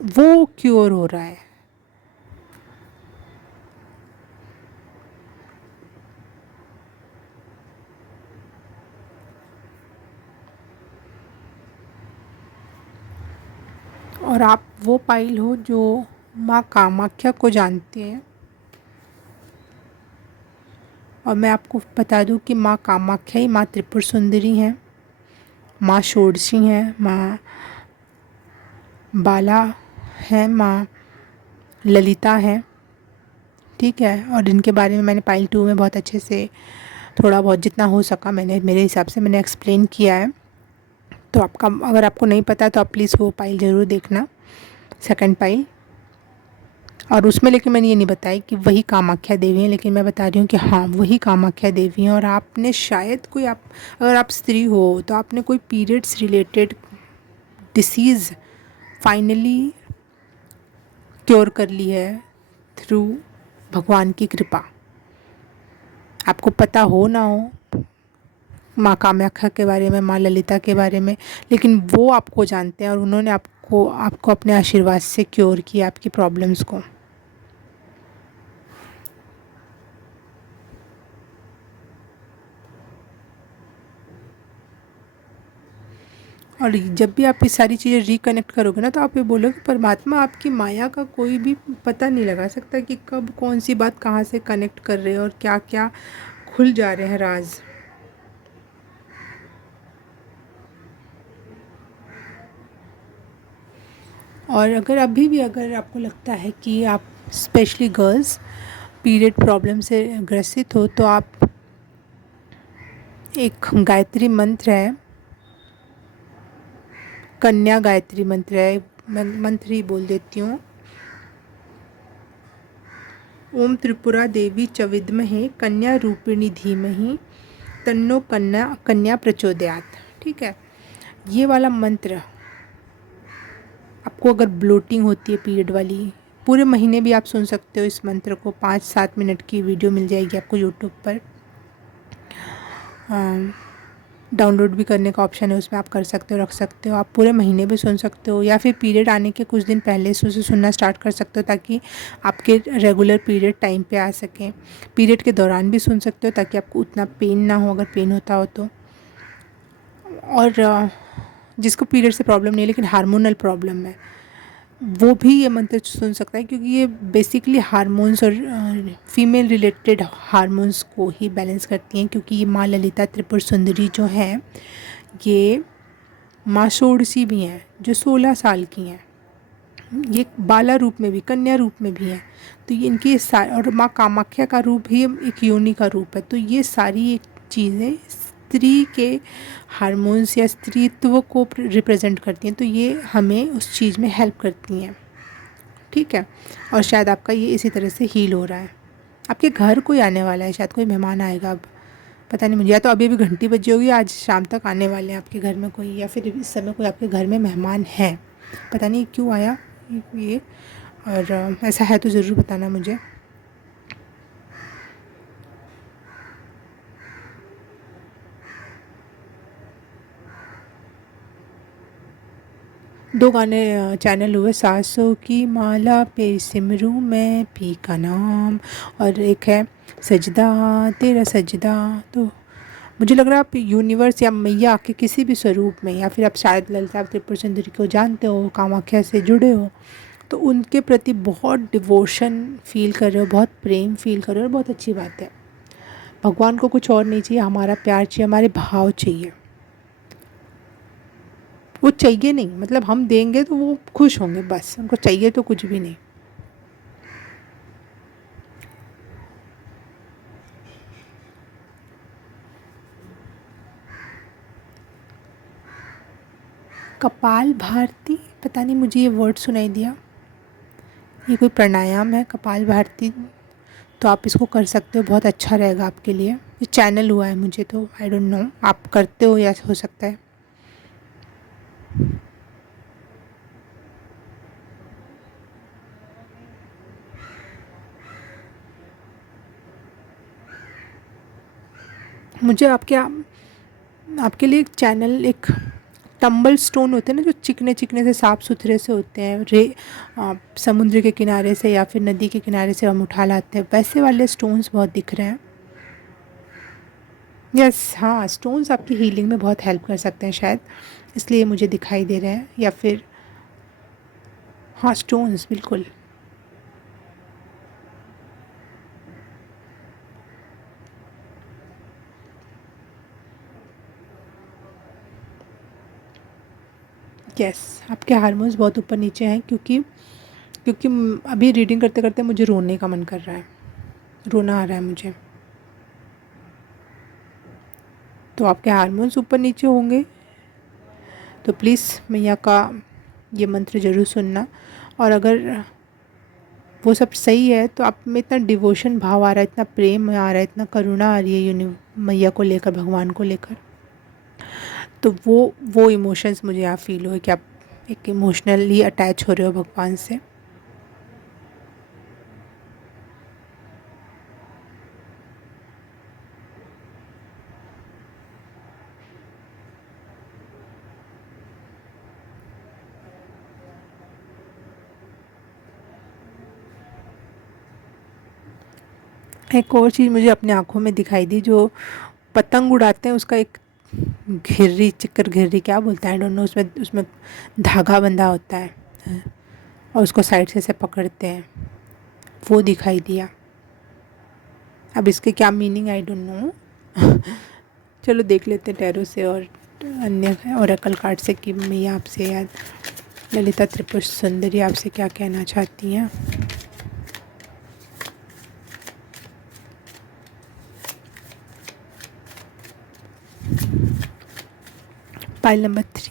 वो क्योर हो रहा है। और आप वो पाइल हो जो माँ कामाख्या को जानते हैं। और मैं आपको बता दूं कि माँ कामाख्या ही माँ त्रिपुर सुंदरी हैं, माँ षोडशी हैं, माँ बाला हैं, माँ ललिता हैं। ठीक है, और इनके बारे में मैंने पाइल 2 में बहुत अच्छे से थोड़ा बहुत जितना हो सका मैंने मेरे हिसाब से मैंने एक्सप्लेन किया है। तो आपका अगर आपको नहीं पता तो आप प्लीज़ वो पाइल ज़रूर देखना, सेकंड पाइल। और उसमें लेकिन मैंने ये नहीं बताया कि वही कामाख्या देवी हैं, लेकिन मैं बता रही हूँ कि हाँ वही कामाख्या देवी हैं। और आपने शायद कोई आप अगर आप स्त्री हो तो आपने कोई periods related disease finally cure कर ली है थ्रू भगवान की कृपा। आपको पता हो ना हो माँ कामाख्या के बारे में, माँ ललिता के बारे में, लेकिन वो आपको जानते हैं और उन्होंने आपको आपको अपने आशीर्वाद से क्योर किया आपकी प्रॉब्लम्स को। और जब भी आप ये सारी चीज़ें रिकनेक्ट करोगे ना तो आप ये बोलोगे परमात्मा आपकी माया का कोई भी पता नहीं लगा सकता कि कब कौन सी बात कहाँ से कनेक्ट कर रहे हैं और क्या क्या खुल जा रहे हैं राज। और अगर अभी भी अगर आपको लगता है कि आप स्पेशली गर्ल्स पीरियड प्रॉब्लम से ग्रसित हो तो आप एक गायत्री मंत्र है, कन्या गायत्री मंत्र है, मैं मंत्र ही बोल देती हूँ। ओम त्रिपुरा देवी च विद्महे कन्या रूपिणी धीमहि तन्नो कन्या कन्या प्रचोदयात। ठीक है, ये वाला मंत्र आपको अगर ब्लोटिंग होती है पीरियड वाली पूरे महीने भी आप सुन सकते हो इस मंत्र को। 5-7 मिनट की वीडियो मिल जाएगी आपको यूट्यूब पर, डाउनलोड भी करने का ऑप्शन है उसमें, आप कर सकते हो, रख सकते हो। आप पूरे महीने भी सुन सकते हो या फिर पीरियड आने के कुछ दिन पहले से उसे सुनना स्टार्ट कर सकते हो ताकि आपके रेगुलर पीरियड टाइम पे आ सकें। पीरियड के दौरान भी सुन सकते हो ताकि आपको उतना पेन ना हो अगर पेन होता हो तो। और जिसको पीरियड से प्रॉब्लम नहीं है लेकिन हार्मोनल प्रॉब्लम है वो भी ये मंत्र सुन सकता है, क्योंकि ये बेसिकली हार्मोन्स और फीमेल रिलेटेड हार्मोन्स को ही बैलेंस करती हैं। क्योंकि ये माँ ललिता त्रिपुर सुंदरी जो हैं ये माँ षोडशी भी हैं जो 16 साल की हैं, ये बाला रूप में भी कन्या रूप में भी हैं। तो ये इनकी और माँ कामाख्या का रूप ही एक योनि का रूप है। तो ये सारी एक चीज़ें स्त्री के हार्मोन्स या स्त्रीत्व को रिप्रेजेंट करती हैं, तो ये हमें उस चीज़ में हेल्प करती हैं। ठीक है, और शायद आपका ये इसी तरह से हील हो रहा है। आपके घर कोई आने वाला है, शायद कोई मेहमान आएगा अब, पता नहीं मुझे, या तो अभी भी घंटी बजी होगी, आज शाम तक आने वाले हैं आपके घर में कोई, या फिर इस समय कोई आपके घर में मेहमान है। पता नहीं क्यों आया ये, और ऐसा है तो ज़रूर बताना मुझे। दो गाने चैनल हुए, सासों की माला पे सिमरू मैं पी का नाम, और एक है सजदा तेरा सजदा। तो मुझे लग रहा है आप यूनिवर्स या मैया के किसी भी स्वरूप में, या फिर आप शायद ललिता त्रिपुर सुंदरी को जानते हो, कामाख्या से जुड़े हो, तो उनके प्रति बहुत डिवोशन फील कर रहे हो, बहुत प्रेम फील कर रहे हो, और बहुत अच्छी बात है। भगवान को कुछ और नहीं चाहिए, हमारा प्यार चाहिए, हमारे भाव चाहिए। वो चाहिए नहीं, मतलब हम देंगे तो वो खुश होंगे, बस उनको चाहिए तो कुछ भी नहीं। कपाल भारती, पता नहीं मुझे ये वर्ड सुनाई दिया, ये कोई प्राणायाम है कपाल भारती, तो आप इसको कर सकते हो, बहुत अच्छा रहेगा आपके लिए। ये चैनल हुआ है मुझे, तो आई डोंट नो आप करते हो या हो सकता है। मुझे आपके लिए एक चैनल, एक टम्बल स्टोन होते हैं ना जो चिकने चिकने से साफ़ सुथरे से होते हैं, समुद्र के किनारे से या फिर नदी के किनारे से हम उठा लाते हैं, वैसे वाले स्टोन्स बहुत दिख रहे हैं। यस, हाँ, स्टोन्स आपकी हीलिंग में बहुत हेल्प कर सकते हैं शायद, इसलिए मुझे दिखाई दे रहे हैं। या फिर हाँ, स्टोन्स बिल्कुल। यस, आपके हार्मोन्स बहुत ऊपर नीचे हैं, क्योंकि अभी रीडिंग करते करते मुझे रोने का मन कर रहा है, रोना आ रहा है मुझे। तो आपके हार्मोन्स ऊपर नीचे होंगे तो प्लीज़ मैया का ये मंत्र ज़रूर सुनना। और अगर वो सब सही है तो आप में इतना डिवोशन भाव आ रहा है, इतना प्रेम आ रहा है, इतना करुणा आ रही है मैया को लेकर, भगवान को लेकर, तो वो इमोशंस मुझे यहाँ फील हुए कि आप एक इमोशनली अटैच हो रहे हो भगवान से। एक और चीज़ मुझे अपनी आँखों में दिखाई दी, जो पतंग उड़ाते हैं उसका एक घिर्री, चक्कर घिर्री क्या बोलते हैं, आई डोंट नो, उसमें उसमें धागा बंधा होता है और उसको साइड से पकड़ते हैं, वो दिखाई दिया। अब इसके क्या मीनिंग आई डोंट नो। चलो देख लेते हैं टैरो से और अन्य ओरेकल कार्ड से कि मैया आपसे या ललिता त्रिपुर सुंदरी आपसे क्या कहना चाहती हैं। Pile number 3।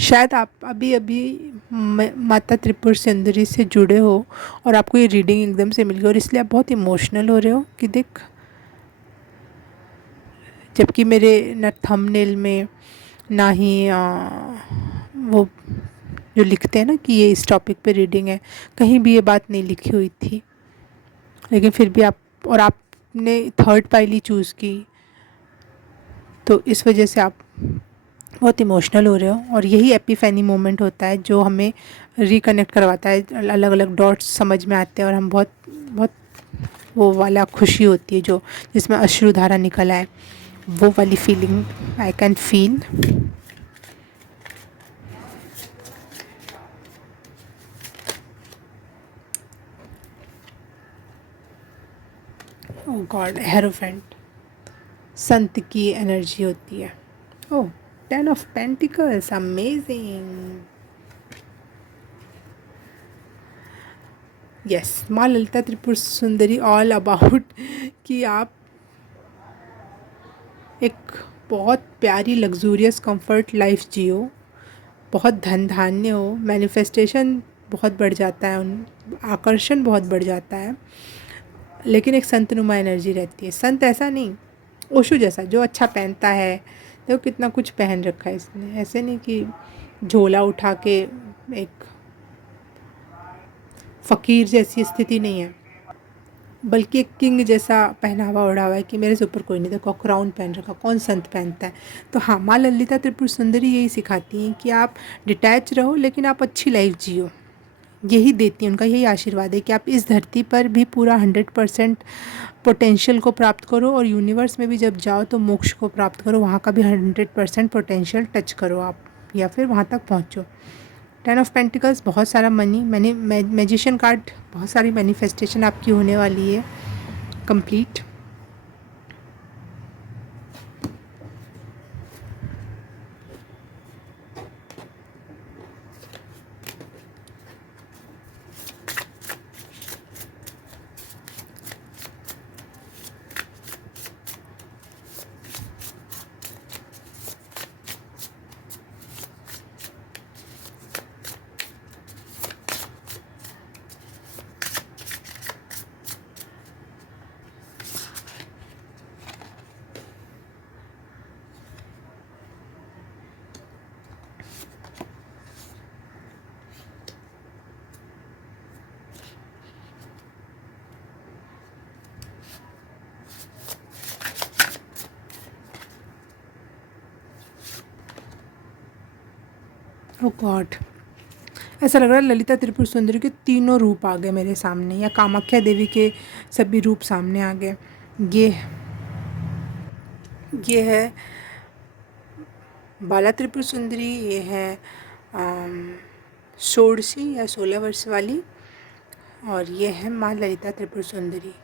शायद आप अभी अभी माता त्रिपुर सुंदरी से जुड़े हो और आपको ये रीडिंग एकदम से मिल गई और इसलिए आप बहुत इमोशनल हो रहे हो कि देख, जबकि मेरे न थंबनेल में ना ही वो जो लिखते हैं ना कि ये इस टॉपिक पे रीडिंग है, कहीं भी ये बात नहीं लिखी हुई थी, लेकिन फिर भी आपने थर्ड पाइली चूज़ की, तो इस वजह से आप बहुत इमोशनल हो रहे हो। और यही एपिफैनी मोमेंट होता है जो हमें रिकनेक्ट करवाता है, अलग अलग डॉट्स समझ में आते हैं और हम बहुत बहुत वो वाला खुशी होती है जो जिसमें अश्रुधारा निकल आए, वो वाली feeling I can feel. Oh God, hierophant संत की एनर्जी होती है। ओह, 10 ऑफ पेंटिकल्स, अमेजिंग। यस, माँ ललिता त्रिपुर सुंदरी ऑल अबाउट कि आप एक बहुत प्यारी लग्जूरियस कंफर्ट लाइफ जियो, बहुत धन धान्य हो, मैनिफेस्टेशन बहुत बढ़ जाता है, उन आकर्षण बहुत बढ़ जाता है, लेकिन एक संतनुमा एनर्जी रहती है। संत ऐसा नहीं, ओशो जैसा जो अच्छा पहनता है, देखो कितना कुछ पहन रखा है इसने, ऐसे नहीं कि झोला उठा के, एक फ़कीर जैसी स्थिति नहीं है, बल्कि एक किंग जैसा पहनावा ओढ़ा हुआ है कि मेरे से ऊपर कोई नहीं, देखो क्राउन पहन रखा, कौन संत पहनता है। तो हाँ, माँ ललिता त्रिपुर सुंदरी यही सिखाती हैं कि आप डिटैच रहो लेकिन आप अच्छी लाइफ जियो, यही देती हैं, उनका यही आशीर्वाद है कि आप इस धरती पर भी पूरा 100% पोटेंशियल को प्राप्त करो और यूनिवर्स में भी जब जाओ तो मोक्ष को प्राप्त करो, वहाँ का भी 100% पोटेंशियल टच करो आप, या फिर वहाँ तक पहुँचो। 10 ऑफ पेंटिकल्स, बहुत सारा मनी, मैजिशियन कार्ड, बहुत सारी मैनिफेस्टेशन आपकी होने वाली है कंप्लीट। ओह गॉड, ऐसा लग रहा है ललिता त्रिपुर सुंदरी के तीनों रूप आ गए मेरे सामने, या कामाख्या देवी के सभी रूप सामने आ गए। ये ये है बाला त्रिपुर सुंदरी, ये है षोडशी या 16 वर्ष वाली, और ये है माँ ललिता त्रिपुर सुंदरी।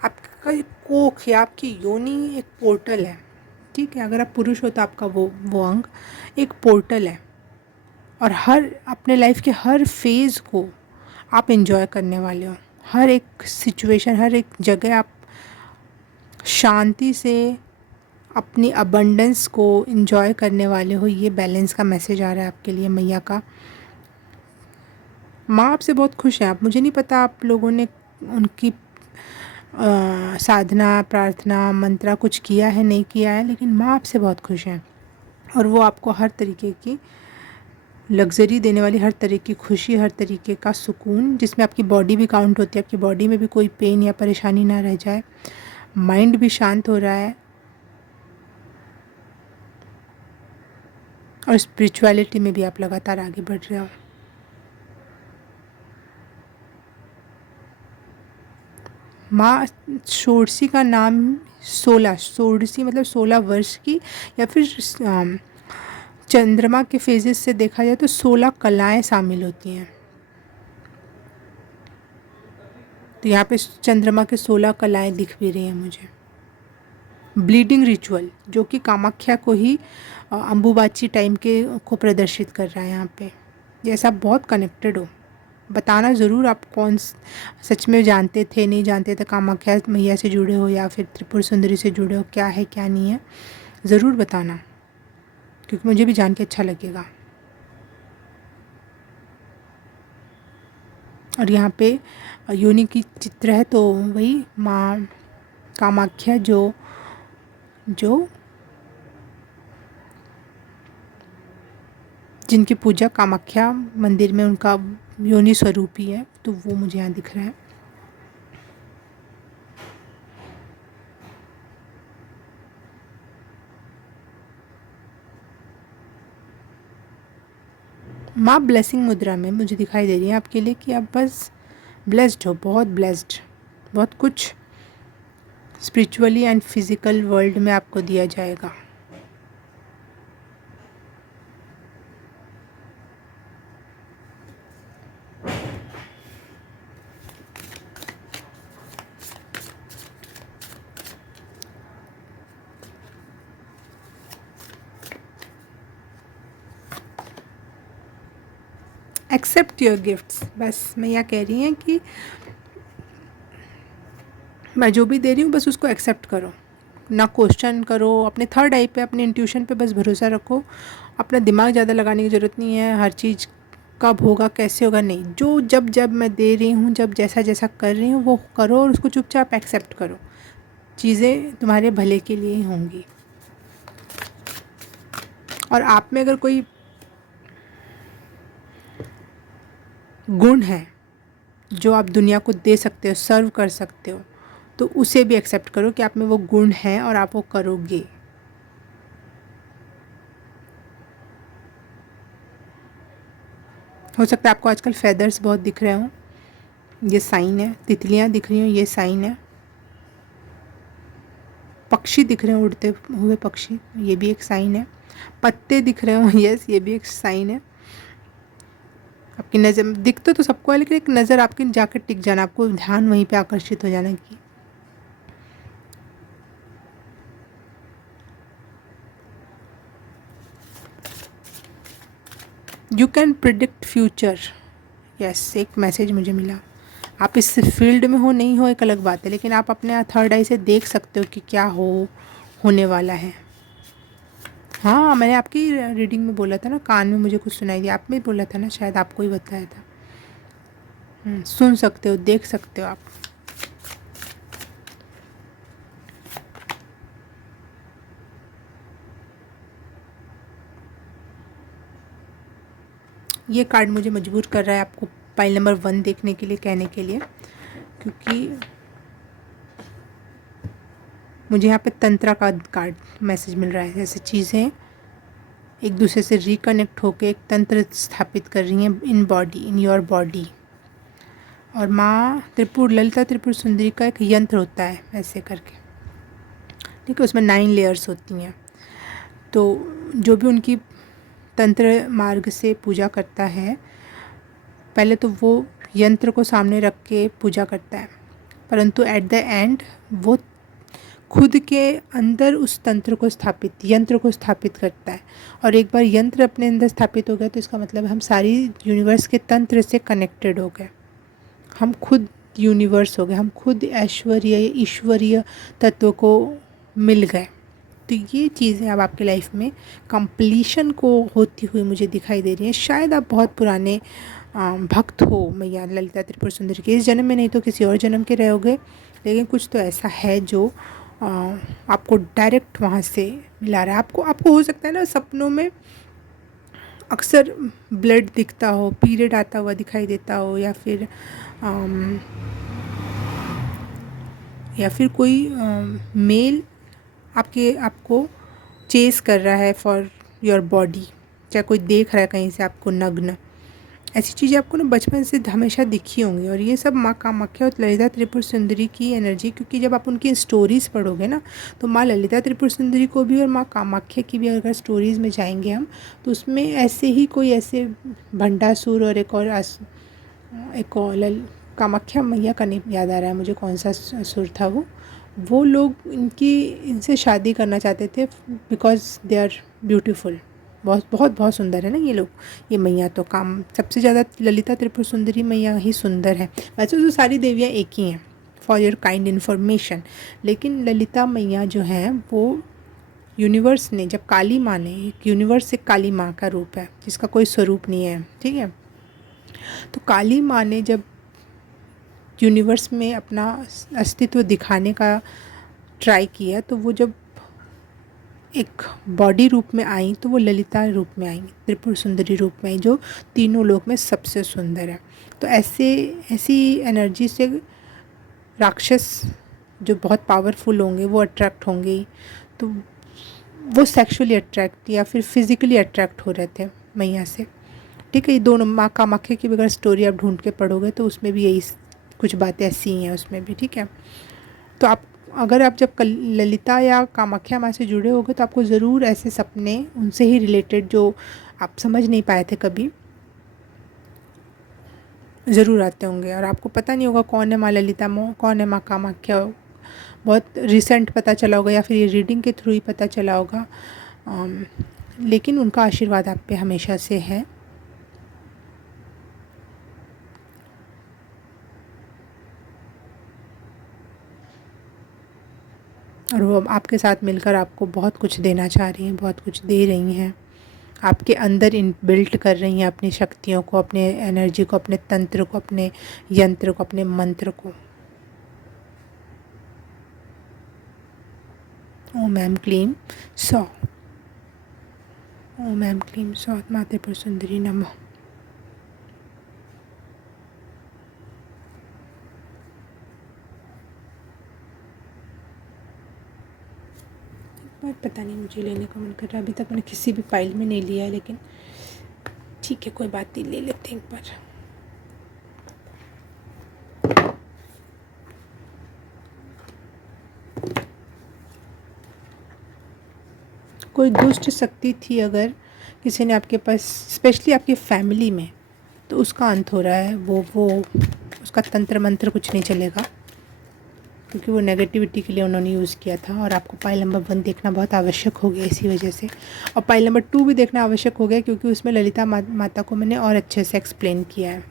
आपका कोख या आपकी योनि एक पोर्टल है, ठीक है। अगर आप पुरुष हो तो आपका वो अंग एक पोर्टल है, और हर अपने लाइफ के हर फेज़ को आप एंजॉय करने वाले हो। हर एक सिचुएशन, हर एक जगह आप शांति से अपनी अबंडेंस को एंजॉय करने वाले हो। ये बैलेंस का मैसेज आ रहा है आपके लिए मैया का। माँ आपसे बहुत खुश है। आप, मुझे नहीं पता आप लोगों ने उनकी साधना, प्रार्थना, मंत्रा कुछ किया है नहीं किया है, लेकिन माँ आपसे बहुत खुश है, और वो आपको हर तरीके की लग्ज़री देने वाली, हर तरह की खुशी, हर तरीके का सुकून, जिसमें आपकी बॉडी भी काउंट होती है। आपकी बॉडी में भी कोई पेन या परेशानी ना रह जाए, माइंड भी शांत हो रहा है, और स्पिरिचुअलिटी में भी आप लगातार आगे बढ़ रहे हो। माँ षोडशी का नाम 16, षोडशी मतलब 16 वर्ष की, या फिर चंद्रमा के फेजेस से देखा जाए तो 16 कलाएं शामिल होती हैं। तो यहाँ पे चंद्रमा के 16 कलाएं दिख भी रही हैं मुझे। ब्लीडिंग रिचुअल, जो कि कामाख्या को ही अम्बुबाची टाइम के को प्रदर्शित कर रहा है यहाँ पे। जैसा आप बहुत कनेक्टेड हो, बताना ज़रूर आप कौन सच में जानते थे, नहीं जानते थे, कामाख्या मैया से जुड़े हो या फिर त्रिपुर सुंदरी से जुड़े हो, क्या है क्या नहीं है, ज़रूर बताना, क्योंकि मुझे भी जान के अच्छा लगेगा। और यहाँ पे योनि की चित्र है, तो वही माँ कामाख्या जो जिनकी पूजा कामाख्या मंदिर में उनका योनि स्वरूप ही है, तो वो मुझे यहाँ दिख रहा है। माँ ब्लेसिंग मुद्रा में मुझे दिखाई दे रही है आपके लिए कि आप बस ब्लेस्ड हो, बहुत ब्लेस्ड, बहुत कुछ स्पिरिचुअली एंड फिज़िकल वर्ल्ड में आपको दिया जाएगा। Accept your gifts. बस मैया कह रही हैं कि मैं जो भी दे रही हूँ बस उसको एक्सेप्ट करो, ना क्वेश्चन करो, अपने थर्ड आई पे, अपने इंट्यूशन पे बस भरोसा रखो। अपना दिमाग ज़्यादा लगाने की ज़रूरत नहीं है, हर चीज़ कब होगा कैसे होगा नहीं, जो जब मैं दे रही हूँ, जब जैसा कर रही हूँ वो करो, और उसको चुपचाप एक्सेप्ट करो। चीज़ें तुम्हारे भले के लिए ही होंगी। और आप में अगर कोई गुण है जो आप दुनिया को दे सकते हो, सर्व कर सकते हो, तो उसे भी एक्सेप्ट करो कि आप में वो गुण है और आप वो करोगे। हो सकता है आपको आजकल फेदर्स बहुत दिख रहे हों, ये साइन है। तितलियां दिख रही हों, ये साइन है। पक्षी दिख रहे हैं, उड़ते हुए पक्षी, ये भी एक साइन है। पत्ते दिख रहे हों, यस, ये भी एक साइन है। आपकी नज़र दिखते तो सबको है, लेकिन एक नज़र आपकी जाकर टिक जाना, आपको ध्यान वहीं पे आकर्षित हो जाना कि you can predict future. Yes, एक मैसेज मुझे मिला। आप इस फील्ड में हो नहीं हो एक अलग बात है, लेकिन आप अपने थर्ड आई से देख सकते हो कि क्या होने वाला है। हाँ, मैंने आपकी रीडिंग में बोला था ना, कान में मुझे कुछ सुनाई दिया, आप में बोला था ना, शायद आपको ही बताया था। सुन सकते हो, देख सकते हो आप। ये कार्ड मुझे मजबूर कर रहा है आपको पाइल नंबर 1 देखने के लिए, कहने के लिए, क्योंकि मुझे यहाँ पे तंत्रा का कार्ड मैसेज मिल रहा है। जैसे चीज़ें एक दूसरे से रिकनेक्ट होकर एक तंत्र स्थापित कर रही हैं in body, in your body. और माँ ललिता त्रिपुर सुंदरी का एक यंत्र होता है ऐसे करके, ठीक है, उसमें 9 लेयर्स होती हैं। तो जो भी उनकी तंत्र मार्ग से पूजा करता है, पहले तो वो यंत्र को सामने रख के पूजा करता है, परंतु एट द एंड वो खुद के अंदर उस यंत्र को स्थापित करता है। और एक बार यंत्र अपने अंदर स्थापित हो गया तो इसका मतलब हम सारी यूनिवर्स के तंत्र से कनेक्टेड हो गए, हम खुद यूनिवर्स हो गए, हम खुद ईश्वरीय तत्व को मिल गए। तो ये चीज़ें अब आपके लाइफ में कंप्लीशन को होती हुई मुझे दिखाई दे रही हैं। शायद आप बहुत पुराने भक्त हो मैया ललिता त्रिपुर सुंदरी के, इस जन्म में नहीं तो किसी और जन्म के रहोगे, लेकिन कुछ तो ऐसा है जो आपको डायरेक्ट वहाँ से मिला रहा है। आपको हो सकता है ना सपनों में अक्सर ब्लड दिखता हो, पीरियड आता हुआ दिखाई देता हो, या फिर कोई मेल आपको चेस कर रहा है फॉर योर बॉडी, चाहे कोई देख रहा है कहीं से आपको नग्न। ऐसी चीज़ें आपको ना बचपन से हमेशा दिखी होंगी। और ये सब माँ कामाख्या और ललिता त्रिपुर सुंदरी की एनर्जी, क्योंकि जब आप उनकी स्टोरीज़ पढ़ोगे ना तो माँ ललिता त्रिपुर सुंदरी को भी और माँ कामाख्या की भी अगर स्टोरीज़ में जाएंगे हम तो उसमें ऐसे ही कोई ऐसे भंडासुर और एक और कामाख्या मैया का नहीं याद आ रहा है मुझे कौन सा सुर था वो लोग इनसे शादी करना चाहते थे बिकॉज दे आर ब्यूटीफुल। बहुत बहुत बहुत सुंदर है ना ये लोग, ये मैया तो सबसे ज़्यादा ललिता त्रिपुर सुंदरी मैया ही सुंदर है। वैसे तो सारी देवियाँ एक ही हैं फॉर योर काइंड इन्फॉर्मेशन, लेकिन ललिता मैया जो हैं वो यूनिवर्स ने, जब काली माँ ने, एक यूनिवर्स एक काली माँ का रूप है जिसका कोई स्वरूप नहीं है, ठीक है। तो काली माँ ने जब यूनिवर्स में अपना अस्तित्व दिखाने का ट्राई किया तो वो जब एक बॉडी रूप में आई तो वो ललिता रूप में आई, त्रिपुर सुंदरी रूप में आई, जो तीनों लोक में सबसे सुंदर है। तो ऐसी एनर्जी से राक्षस जो बहुत पावरफुल होंगे वो अट्रैक्ट होंगे, तो वो सेक्सुअली अट्रैक्ट या फिर फिज़िकली अट्रैक्ट हो रहे थे मैया से, ठीक है। ये दोनों माँ कामाख्या की अगर स्टोरी आप ढूंढ के पढ़ोगे तो उसमें भी यही कुछ बातें ऐसी ही हैं उसमें भी, ठीक है। तो अगर आप जब ललिता या कामाख्या माँ से जुड़े होगे तो आपको ज़रूर ऐसे सपने उनसे ही रिलेटेड जो आप समझ नहीं पाए थे कभी ज़रूर आते होंगे। और आपको पता नहीं होगा कौन है माँ ललिता, कौन है माँ कामाख्या, बहुत रिसेंट पता चला होगा या फिर ये रीडिंग के थ्रू ही पता चला होगा, लेकिन उनका आशीर्वाद आप पे हमेशा से है। और वो आपके साथ मिलकर आपको बहुत कुछ देना चाह रही हैं, बहुत कुछ दे रही हैं, आपके अंदर बिल्ट कर रही हैं अपनी शक्तियों को, अपने एनर्जी को, अपने तंत्र को, अपने यंत्र को, अपने मंत्र को। ओम ऐम क्लीम सौ, ओम ऐम क्लीम सौ माँ त्रिपुर सुंदरी नमः। पता नहीं मुझे लेने का मन कर रहा है, अभी तक मैंने किसी भी फाइल में नहीं लिया है, लेकिन ठीक है कोई बात नहीं, ले लेते हैं एक बार। कोई दुष्ट शक्ति थी अगर किसी ने आपके पास, स्पेशली आपकी फैमिली में, तो उसका अंत हो रहा है। वो उसका तंत्र मंत्र कुछ नहीं चलेगा, क्योंकि वो नेगेटिविटी के लिए उन्होंने यूज़ किया था। और आपको पाइल नंबर 1 देखना बहुत आवश्यक हो गया इसी वजह से, और पाइल नंबर 2 भी देखना आवश्यक हो गया क्योंकि उसमें ललिता माता को मैंने और अच्छे से एक्सप्लेन किया है।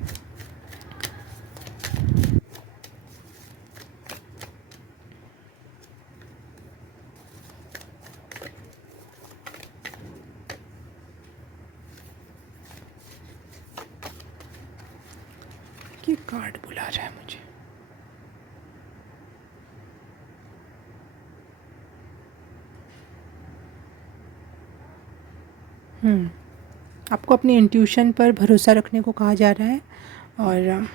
ये कार्ड बुला रहा है मुझे। आपको अपनी इंट्यूशन पर भरोसा रखने को कहा जा रहा है, और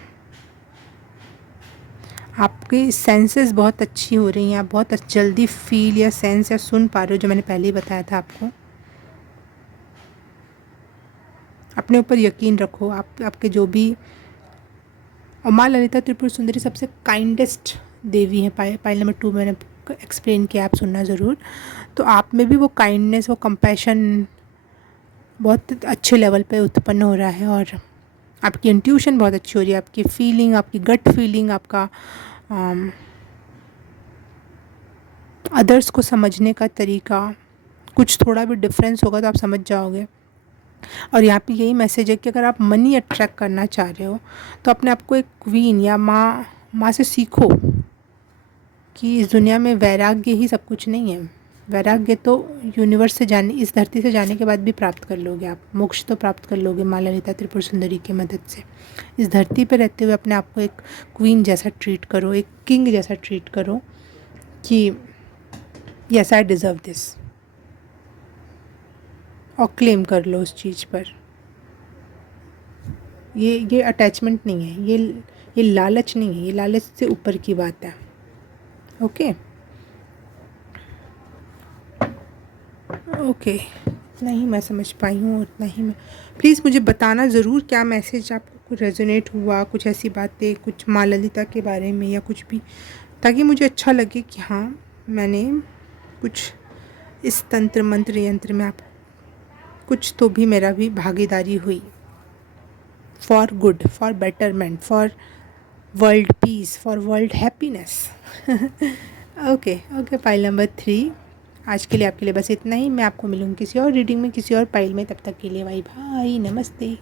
आपकी सेंसेस बहुत अच्छी हो रही हैं, आप बहुत जल्दी फील या सेंस या सुन पा रहे हो, जो मैंने पहले ही बताया था आपको। अपने ऊपर यकीन रखो, आपके जो भी, और माँ ललिता त्रिपुर सुंदरी सबसे काइंडेस्ट देवी हैं। पाइल नंबर 2 मैंने एक्सप्लेन किया, आप सुनना ज़रूर। तो आप में भी वो काइंडनेस, वो कंपैशन, बहुत अच्छे लेवल पे उत्पन्न हो रहा है और आपकी इंट्यूशन बहुत अच्छी हो रही है, आपकी फीलिंग, आपकी गट फीलिंग, आपका अदर्स को समझने का तरीका कुछ थोड़ा भी डिफरेंस होगा तो आप समझ जाओगे। और यहाँ पे यही मैसेज है कि अगर आप मनी अट्रैक्ट करना चाह रहे हो तो अपने आप को एक क्वीन या माँ से सीखो कि इस दुनिया में वैराग्य ही सब कुछ नहीं है। वैराग्य तो यूनिवर्स से जाने, इस धरती से जाने के बाद भी प्राप्त कर लोगे आप, मोक्ष तो प्राप्त कर लोगे माँ ललिता त्रिपुर सुंदरी की मदद से। इस धरती पर रहते हुए अपने आप को एक क्वीन जैसा ट्रीट करो, एक किंग जैसा ट्रीट करो कि यस आई डिज़र्व दिस, और क्लेम कर लो उस चीज़ पर। ये अटैचमेंट नहीं है, ये लालच नहीं है, ये लालच से ऊपर की बात है। ओके ओके, इतना ही मैं समझ पाई हूँ, उतना ही मैं। प्लीज़ मुझे बताना ज़रूर क्या मैसेज आपको रेजोनेट हुआ, कुछ ऐसी बातें, कुछ माँ ललिता के बारे में या कुछ भी, ताकि मुझे अच्छा लगे कि हाँ मैंने कुछ इस तंत्र मंत्र यंत्र में आप कुछ तो भी मेरा भी भागीदारी हुई, for good, for betterment, for world peace, for world happiness. Okay okay, pile number 3 आज के लिए आपके लिए बस इतना ही। मैं आपको मिलूँगी किसी और रीडिंग में, किसी और पाइल में। तब तक के लिए बाय बाय, नमस्ते।